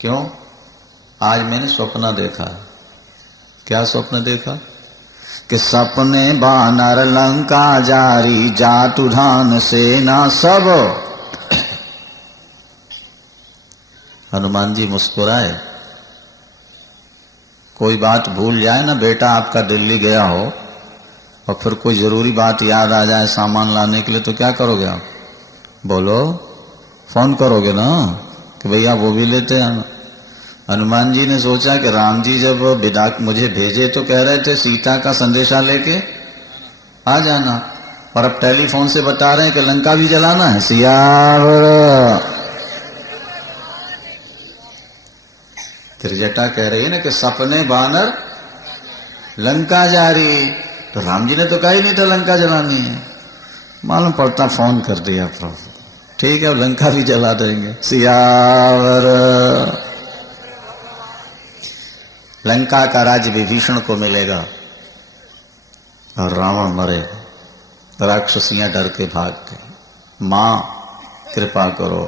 क्यों? आज मैंने स्वप्न देखा। क्या स्वप्न देखा? कि सपने बानर लंका जारी, जातु धान सेना सब। हनुमान जी मुस्कुराए। कोई बात भूल जाए ना बेटा आपका दिल्ली गया हो और फिर कोई जरूरी बात याद आ जाए सामान लाने के लिए, तो क्या करोगे आप? बोलो, फोन करोगे ना कि भैया वो भी लेते आना। हनुमान जी ने सोचा कि राम जी जब विदा मुझे भेजे तो कह रहे थे सीता का संदेशा लेके आ जाना, और अब टेलीफोन से बता रहे हैं कि लंका भी जलाना है। सियावर। त्रिजटा कह रही है ना कि सपने बानर लंका जारी, तो राम जी ने तो कहा ही नहीं था लंका जलानी है। मालूम पड़ता फोन कर दिया प्रभु, ठीक है अब लंका भी जला देंगे। सियावर। लंका का राज्य विभीषण को मिलेगा और रावण मरेगा। राक्षसियां डर के भाग गई। मां कृपा करो,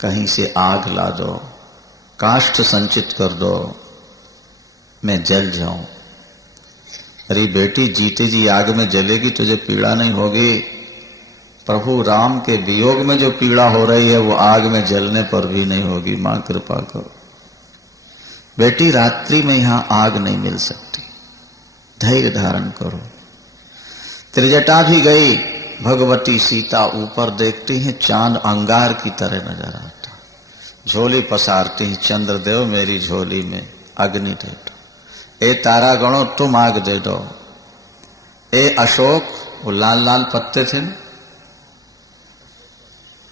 कहीं से आग ला दो, काष्ठ संचित कर दो, मैं जल जाऊं। अरे बेटी जीते जी आग में जलेगी तुझे पीड़ा नहीं होगी। प्रभु राम के वियोग में जो पीड़ा हो रही है वो आग में जलने पर भी नहीं होगी। मां कृपा करो बेटी, रात्रि में यहां आग नहीं मिल सकती, धैर्य धारण करो। त्रिजटा भी गई। भगवती सीता ऊपर देखती हैं, चांद अंगार की तरह नजर आता। झोली पसारती हैं, चंद्रदेव मेरी झोली में अग्नि दे दो। ए तारा गणों तुम आग दे दो। ए अशोक, वो लाल लाल पत्ते थे ना,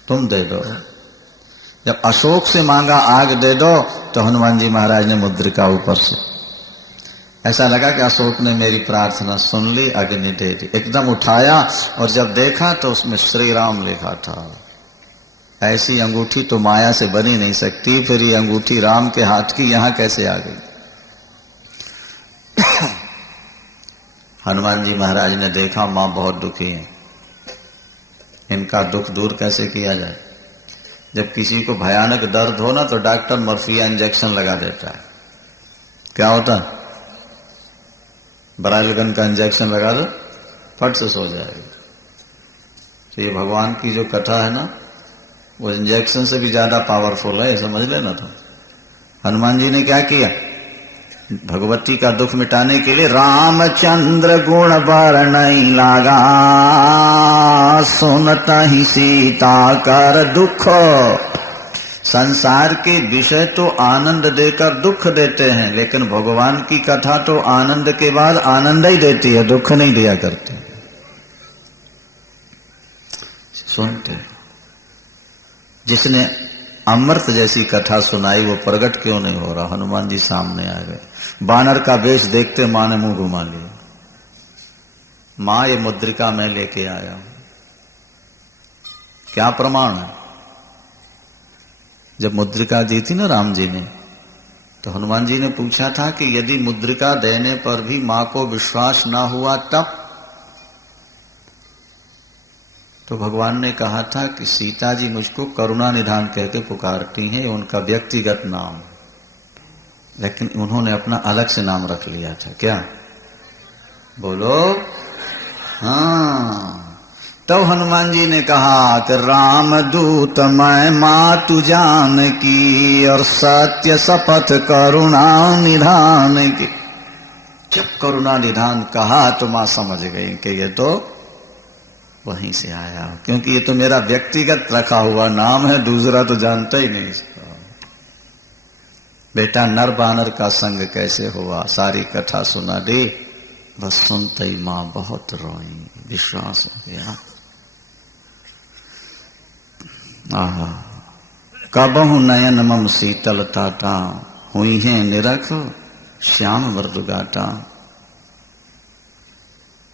तुम दे दो। जब अशोक से मांगा आग दे दो तो हनुमान जी महाराज ने मुद्रिका ऊपर से, ऐसा लगा कि अशोक ने मेरी प्रार्थना सुन ली, अग्नि दे दी। एकदम उठाया और जब देखा तो उसमें श्री राम लिखा था। ऐसी अंगूठी तो माया से बनी नहीं सकती, फिर ये अंगूठी राम के हाथ की यहां कैसे आ गई? हनुमान जी महाराज ने देखा मां बहुत दुखी है, इनका दुख दूर कैसे किया जाए। जब किसी को भयानक दर्द हो ना तो डॉक्टर मर्फिया इंजेक्शन लगा देता है। क्या होता है? बराइलगन का इंजेक्शन लगा दो, फट से सो जाएगा। तो ये भगवान की जो कथा है ना, वो इंजेक्शन से भी ज्यादा पावरफुल है, समझ लेना। तो हनुमान जी ने क्या किया? भगवती का दुख मिटाने के लिए रामचंद्र गुण बरनई लागा, सुनता ही सीता कर दुख। संसार के विषय तो आनंद देकर दुख देते हैं, लेकिन भगवान की कथा तो आनंद के बाद आनंद ही देती है, दुख नहीं दिया करती। सुनते जिसने अमृत जैसी कथा सुनाई वो प्रकट क्यों नहीं हो रहा? हनुमान जी सामने आ गए, बानर का वेश देखते मां ने मुंह घुमा लिया। मां, ये मुद्रिका मैं लेके आया हूं। क्या प्रमाण है? जब मुद्रिका दी थी ना राम जी ने, तो हनुमान जी ने पूछा था कि यदि मुद्रिका देने पर भी मां को विश्वास ना हुआ तब? तो भगवान ने कहा था कि सीता जी मुझको करुणा निधान कह के पुकारती हैं, उनका व्यक्तिगत नाम, लेकिन उन्होंने अपना अलग से नाम रख लिया था। क्या बोलो? हाँ। तब हनुमान जी ने कहा कि राम दूत मैं मातु जान की, और सत्य शपथ करुणा निधान की। जब करुणा निधान कहा तो मां समझ गई कि ये तो वहीं से आया, क्योंकि ये तो मेरा व्यक्तिगत रखा हुआ नाम है, दूसरा तो जानता ही नहीं इसका। बेटा, नर बानर का संग कैसे हुआ, सारी कथा सुना दी। बस सुनते ही मां बहुत रोई, विश्वास हो गया। आहा, कबहु नयन मम शीतल ताटा, हुई है निरख श्याम मृदुगाटा।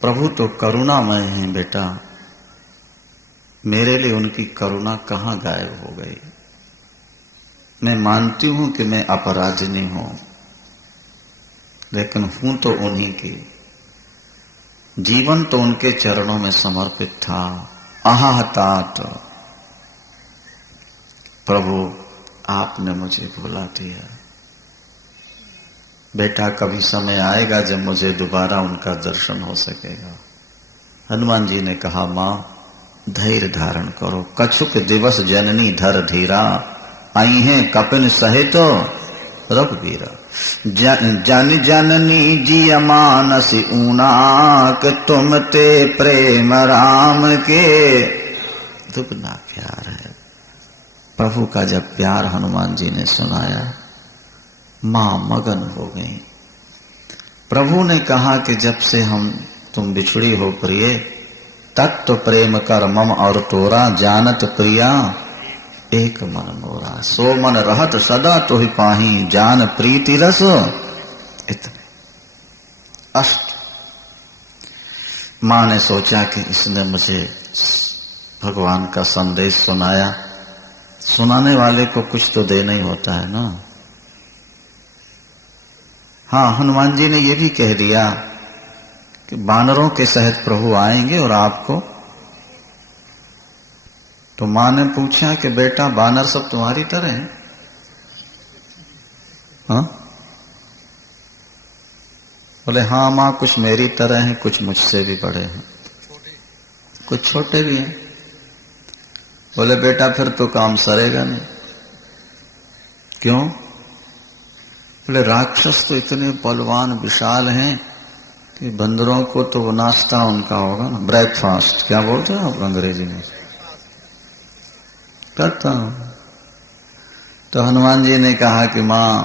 प्रभु तो करुणामय है बेटा, मेरे लिए उनकी करुणा कहां गायब हो गई? मैं मानती हूं कि मैं अपराधिनी हूं, लेकिन हूं तो उन्हीं की। जीवन तो उनके चरणों में समर्पित था। आहा तात, प्रभु आपने मुझे भुला दिया। बेटा, कभी समय आएगा जब मुझे दोबारा उनका दर्शन हो सकेगा। हनुमान जी ने कहा, मां धैर्य धारण करो, कछुक दिवस जननी धर धीरा, आई हैं कपिन सहित रघुवीरा। जन जननी जी मानसी ऊना, कि तुम ते प्रेम राम के दुगना प्यार है। प्रभु का जब प्यार हनुमान जी ने सुनाया, मां मगन हो गई। प्रभु ने कहा कि जब से तुम बिछड़ी हो प्रिय, तत्व प्रेम कर मम और तोरा, जानत प्रिया एक मन मोरा। सो मन रहत सदा तो ही पाही, जान प्रीति रस इतने अष्ट। मां ने सोचा कि इसने मुझे भगवान का संदेश सुनाया, सुनाने वाले को कुछ तो देना ही होता है ना। हाँ, हनुमान जी ने यह भी कह दिया कि बानरों के सहित प्रभु आएंगे और आपको। तो मां ने पूछा कि बेटा, बानर सब तुम्हारी तरह हैं? हाँ? बोले हाँ मां, कुछ मेरी तरह हैं, कुछ मुझसे भी बड़े हैं, कुछ छोटे भी हैं। बोले बेटा, फिर तो काम सरेगा नहीं। क्यों? बोले राक्षस तो इतने बलवान विशाल हैं कि बंदरों को तो नाश्ता उनका होगा ना, ब्रेकफास्ट क्या बोलते हैं आप अंग्रेजी में, करता हूं। तो हनुमान जी ने कहा कि मां,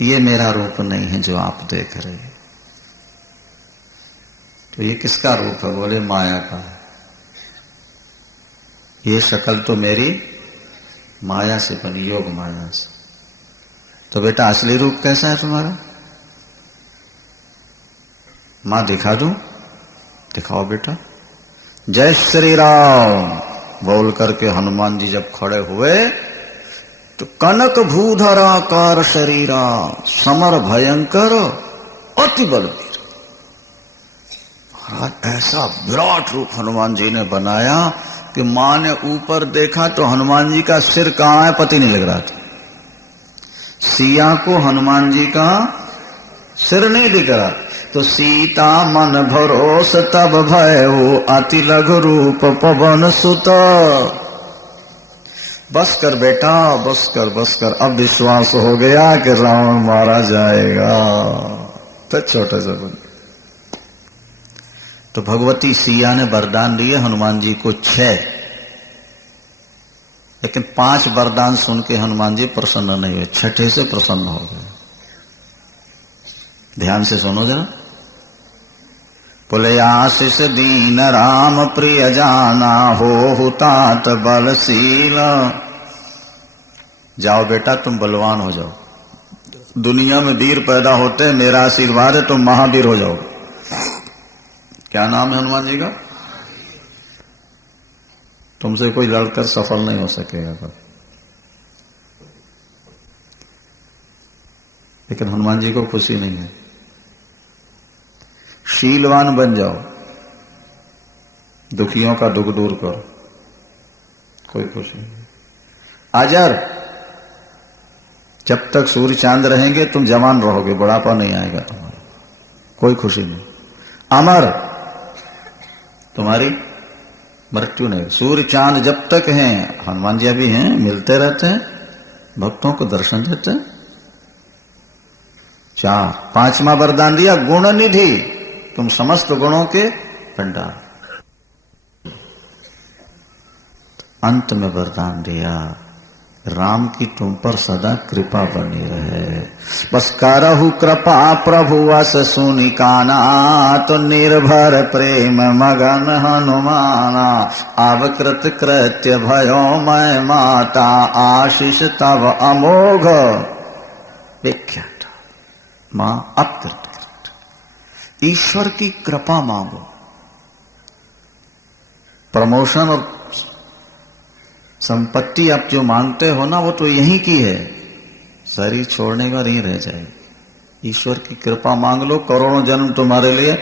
ये मेरा रूप नहीं है जो आप देख रहे हैं। तो ये किसका रूप है? बोले माया का है। ये शक्ल तो मेरी माया से बनी, योग माया से। तो बेटा, असली रूप कैसा है तुम्हारा? मां दिखा दूं? दिखाओ बेटा। जय श्री राम बोल करके हनुमान जी जब खड़े हुए तो कनक भूधराकार शरीरा, समर भयंकर अति बलवीर। महाराज, ऐसा विराट रूप हनुमान जी ने बनाया कि मां ने ऊपर देखा तो हनुमान जी का सिर कहां है पता नहीं लग रहा था। सिया को हनुमान जी का सिर नहीं दिख रहा। तो सीता मन भरोस तब भयो, अति लघु रूप पवन सुत। बस कर बेटा, बस कर, बस कर। अब विश्वास हो गया कि रावण मारा जाएगा। फिर छोटे से बन। तो भगवती सिया ने वरदान दिए हनुमान जी को 6। लेकिन 5 वरदान सुन के हनुमान जी प्रसन्न नहीं हुए, छठे से प्रसन्न हो गए। ध्यान से सुनो जरा। बोले आशीष दीन राम प्रिय जाना, हो तात बलशील। जाओ बेटा तुम बलवान हो जाओ, दुनिया में वीर पैदा होते हैं, मेरा आशीर्वाद है तुम महावीर हो जाओ। क्या नाम है हनुमान जी का? तुमसे कोई लड़कर सफल नहीं हो सकेगा कभी। लेकिन हनुमान जी को खुशी नहीं है। शीलवान बन जाओ, दुखियों का दुख दूर करो, कोई खुशी नहीं। अजर, जब तक सूर्य चांद रहेंगे तुम जवान रहोगे, बुढ़ापा नहीं आएगा तुम्हारा, कोई खुशी नहीं। अमर, तुम्हारी मृत्यु नहीं। सूर्य चांद जब तक हैं, हनुमान जी अभी हैं, मिलते रहते हैं, भक्तों को दर्शन देते हैं। 4, 5वां वरदान दिया गुण निधि, तुम समस्त गुणों के भंडार। अंत में वरदान दिया राम की तुम पर सदा कृपा बनी रहे। बस करहु कृपा प्रभु अस सुनि काना, तो निर्भर प्रेम मगन हनुमाना। अवकृत कृत्य भयो मैं माता, आशीष तव अमोघ विख्यात। मां अपकृत, ईश्वर की कृपा मांगो। प्रमोशन और संपत्ति आप जो मांगते हो ना, वो तो यहीं की है, शरीर छोड़ने का नहीं रह जाएगी। ईश्वर की कृपा मांग लो, करोड़ों जन्म तुम्हारे लिए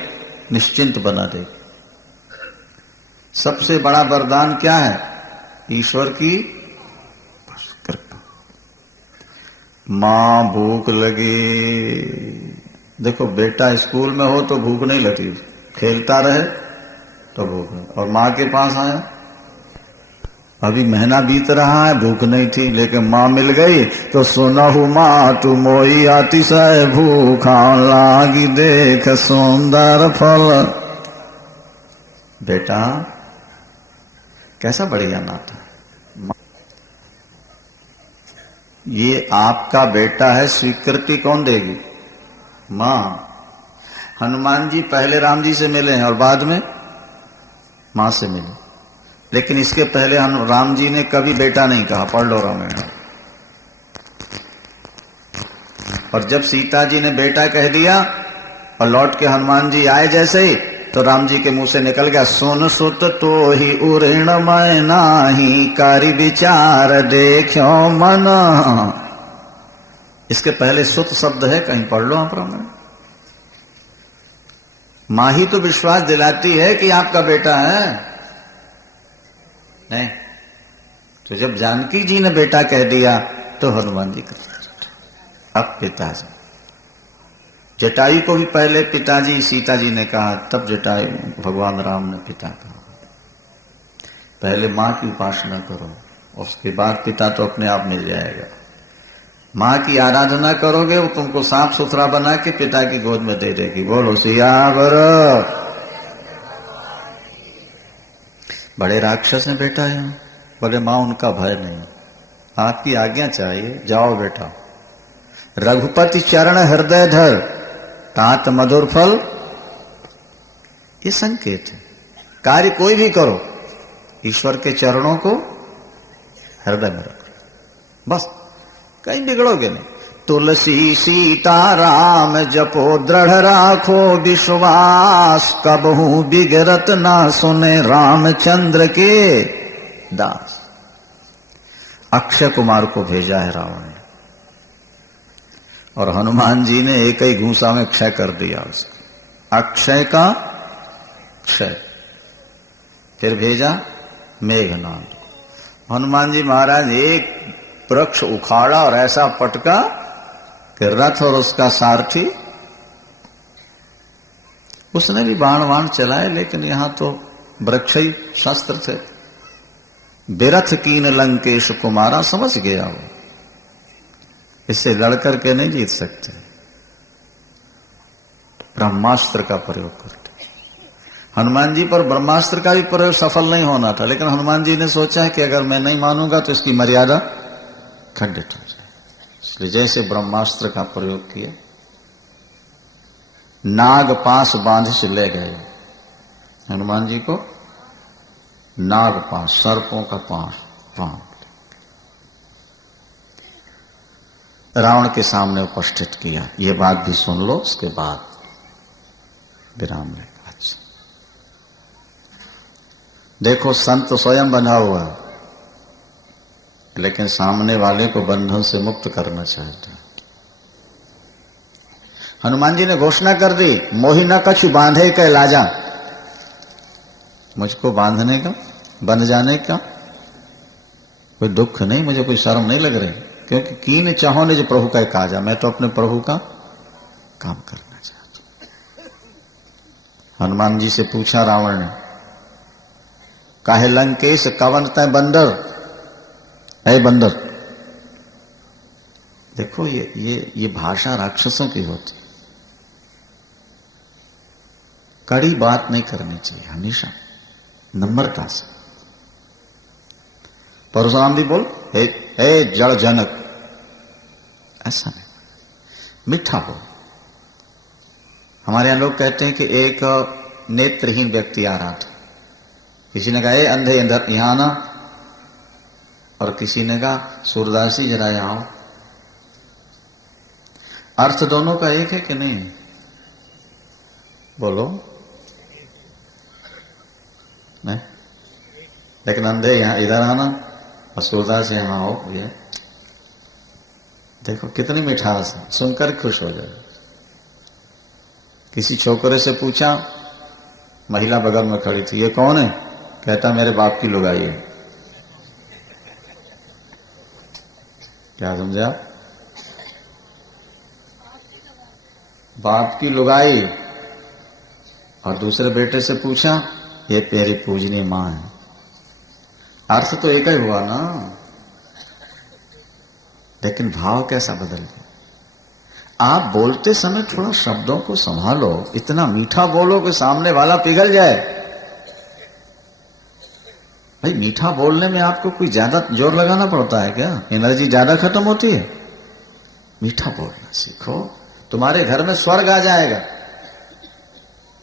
निश्चिंत बना देगी। सबसे बड़ा वरदान क्या है? ईश्वर की कृपा। मां भूख लगी, देखो बेटा स्कूल में हो तो भूख नहीं लगी, खेलता रहे तो भूख है। और मां के पास आया, अभी महीना बीत रहा है, भूख नहीं थी, लेकिन मां मिल गई तो सुनहु मां तू मोई अतिशय भूखा, लागी देख सुंदर फल। बेटा कैसा बढ़िया नाता। ये आपका बेटा है, स्वीकृति कौन देगी? मां। हनुमान जी पहले राम जी से मिले हैं और बाद में मां से मिले, लेकिन इसके पहले हम राम जी ने कभी बेटा नहीं कहा, पढ़ लो रामायण। और जब सीता जी ने बेटा कह दिया और लौट के हनुमान जी आए जैसे ही, तो राम जी के मुंह से निकल गया सुन सुत तो ही उऋण मैं नाही, कारी विचार देखो मन। इसके पहले सुत शब्द है, कहीं पढ़ लो आप रामायण। मां ही तो विश्वास दिलाती है कि आपका बेटा है। नहीं तो जब जानकी जी ने बेटा कह दिया तो हनुमान जी कर। अब पिताजी, जटायु को भी पहले पिताजी सीता जी ने कहा, तब जटायु भगवान राम ने पिता कहा। पहले मां की उपासना करो, उसके बाद पिता तो अपने आप मिल जाएगा। मां की आराधना करोगे, वो तुमको साफ सुथरा बना के पिता की गोद में दे देगी। बोलो सियावर। बड़े राक्षस हैं बेटा यहाँ, बोले मां उनका भय नहीं, आपकी आज्ञा चाहिए, जाओ बेटा। रघुपति चरण हृदय धर, तात मधुर फल। ये संकेत है, कार्य कोई भी करो ईश्वर के चरणों को हृदय में रखो, बस कहीं बिगड़ोगे नहीं। तुलसी सीता राम जपो, दृढ़ राखो विश्वास, कबहू बिगड़त ना सुने रामचंद्र के दास। अक्षय कुमार को भेजा है रावण ने, और हनुमान जी ने एक ही घूसा में क्षय कर दिया उसको, अक्षय का क्षय। फिर भेजा मेघनाद। हनुमान जी महाराज एक वृक्ष उखाड़ा और ऐसा पटका कि रथ और उसका सारथी, उसने भी बाण वाण चलाए, लेकिन यहां तो वृक्ष ही शस्त्र थे। बिरथ कीन लंकेश कुमारा, समझ गया वो, इससे लड़कर के नहीं जीत सकते, ब्रह्मास्त्र का प्रयोग करते। हनुमान जी पर ब्रह्मास्त्र का भी प्रयोग सफल नहीं होना था, लेकिन हनुमान जी ने सोचा है कि अगर मैं नहीं मानूंगा तो इसकी मर्यादा खंडित हो जाए, इसलिए जैसे ब्रह्मास्त्र का प्रयोग किया, नाग पास बांध से ले गए हनुमान जी को, नाग पास, सर्पों का पांव रावण के सामने उपस्थित किया। ये बात भी सुन लो, उसके बाद विराम में। अच्छा देखो, संत स्वयं बंधा हुआ है, लेकिन सामने वाले को बंधन से मुक्त करना चाहता है। हनुमान जी ने घोषणा कर दी, मोहि न कछु बांधे कै लाजा, मुझको बांधने का, बंध जाने का कोई दुख नहीं, मुझे कोई शर्म नहीं लग रही, क्योंकि कीन चाहो ने जो प्रभु का काजा, मैं तो अपने प्रभु का काम करना चाहता हूं। हनुमान जी से पूछा रावण ने, काहे लंकेश कवन तय बंदर, है बंदर। देखो ये भाषा राक्षसों की होती, कड़ी बात नहीं करनी चाहिए, हमेशा नम्रता से। परशुराम जी बोल, हे जड़ जनक, ऐसा नहीं, मीठा बोल। हमारे यहां लोग कहते हैं कि एक नेत्रहीन व्यक्ति आ रहा था, किसी ने कहा ए अंधे अंदर यहां आना, और किसी ने कहा सूरदासी जरा यहां आओ। अर्थ दोनों का एक है कि नहीं, बोलो नहीं, लेकिन अंधे यहां इधर आना और सूरदास यहां आओ, ये देखो कितनी मिठास है, सुनकर खुश हो जाए। किसी छोकरे से पूछा, महिला बगल में खड़ी थी, ये कौन है, कहता मेरे बाप की लुगाई है। क्या समझा, बाप की लुगाई। और दूसरे बेटे से पूछा, ये तेरी पूजनी मां है। अर्थ तो एक ही हुआ ना, लेकिन भाव कैसा बदल गया। आप बोलते समय थोड़ा शब्दों को संभालो, इतना मीठा बोलो कि सामने वाला पिघल जाए। भाई मीठा बोलने में आपको कोई ज्यादा जोर लगाना पड़ता है क्या, एनर्जी ज्यादा खत्म होती है। मीठा बोलना सीखो, तुम्हारे घर में स्वर्ग आ जाएगा।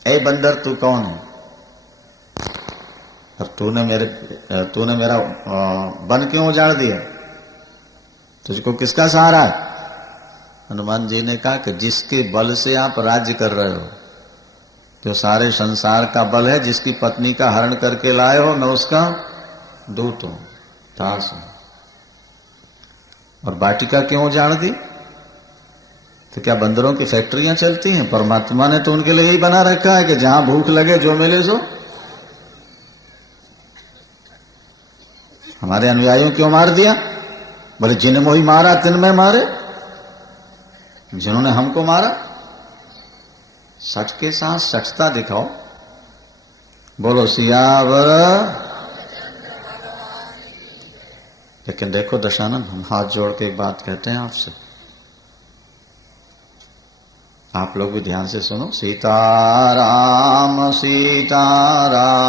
ए बंदर तू कौन है, और तूने मेरा वन क्यों उजाड़ दिया, तुझको किसका सहारा है। हनुमान जी ने कहा कि जिसके बल से आप राज्य कर रहे हो, जो सारे संसार का बल है, जिसकी पत्नी का हरण करके लाए हो, मैं उसका दूत हूं, दास हूं। और वाटिका क्यों उजाड़ दी, तो क्या बंदरों की फैक्ट्रियां चलती हैं। परमात्मा ने तो उनके लिए यही बना रखा है कि जहां भूख लगे जो मिले सो। हमारे अनुयायियों क्यों मार दिया, बोले जिन्हें मोही मारा तिन में मारे, जिन्होंने हमको मारा। सच के साथ सचता दिखाओ, बोलो सियावर। लेकिन देखो दशानन, हम हाथ जोड़ के एक बात कहते हैं आपसे, आप लोग भी ध्यान से सुनो। सीताराम सीताराम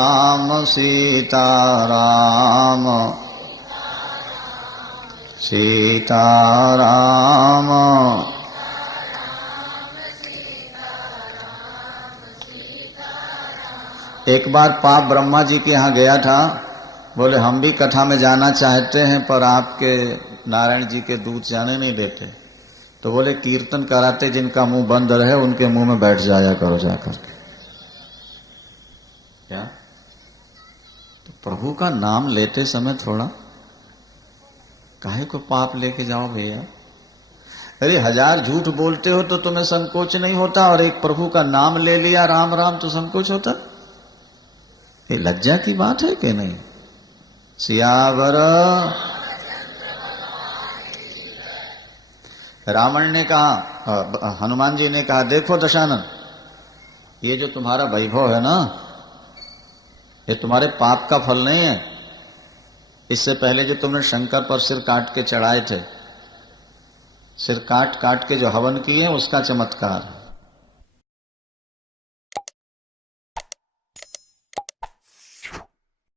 सीताराम सीताराम। एक बार पाप ब्रह्मा जी के यहां गया था, बोले हम भी कथा में जाना चाहते हैं, पर आपके नारायण जी के दूत जाने नहीं देते। तो बोले कीर्तन कराते जिनका मुंह बंद रहे उनके मुंह में बैठ जाया करो जाकर के। क्या, तो प्रभु का नाम लेते समय थोड़ा काहे को पाप लेके जाओ भैया। अरे 1000 झूठ बोलते हो तो तुम्हें संकोच नहीं होता, और एक प्रभु का नाम ले लिया राम राम तो संकोच होता। ये लज्जा की बात है कि नहीं। सियावर। रावण ने कहा, हनुमान जी ने कहा, देखो दशानन, ये जो तुम्हारा वैभव है ना, ये तुम्हारे पाप का फल नहीं है। इससे पहले जो तुमने शंकर पर सिर काट के चढ़ाए थे, सिर काट काट के जो हवन किए उसका चमत्कार है।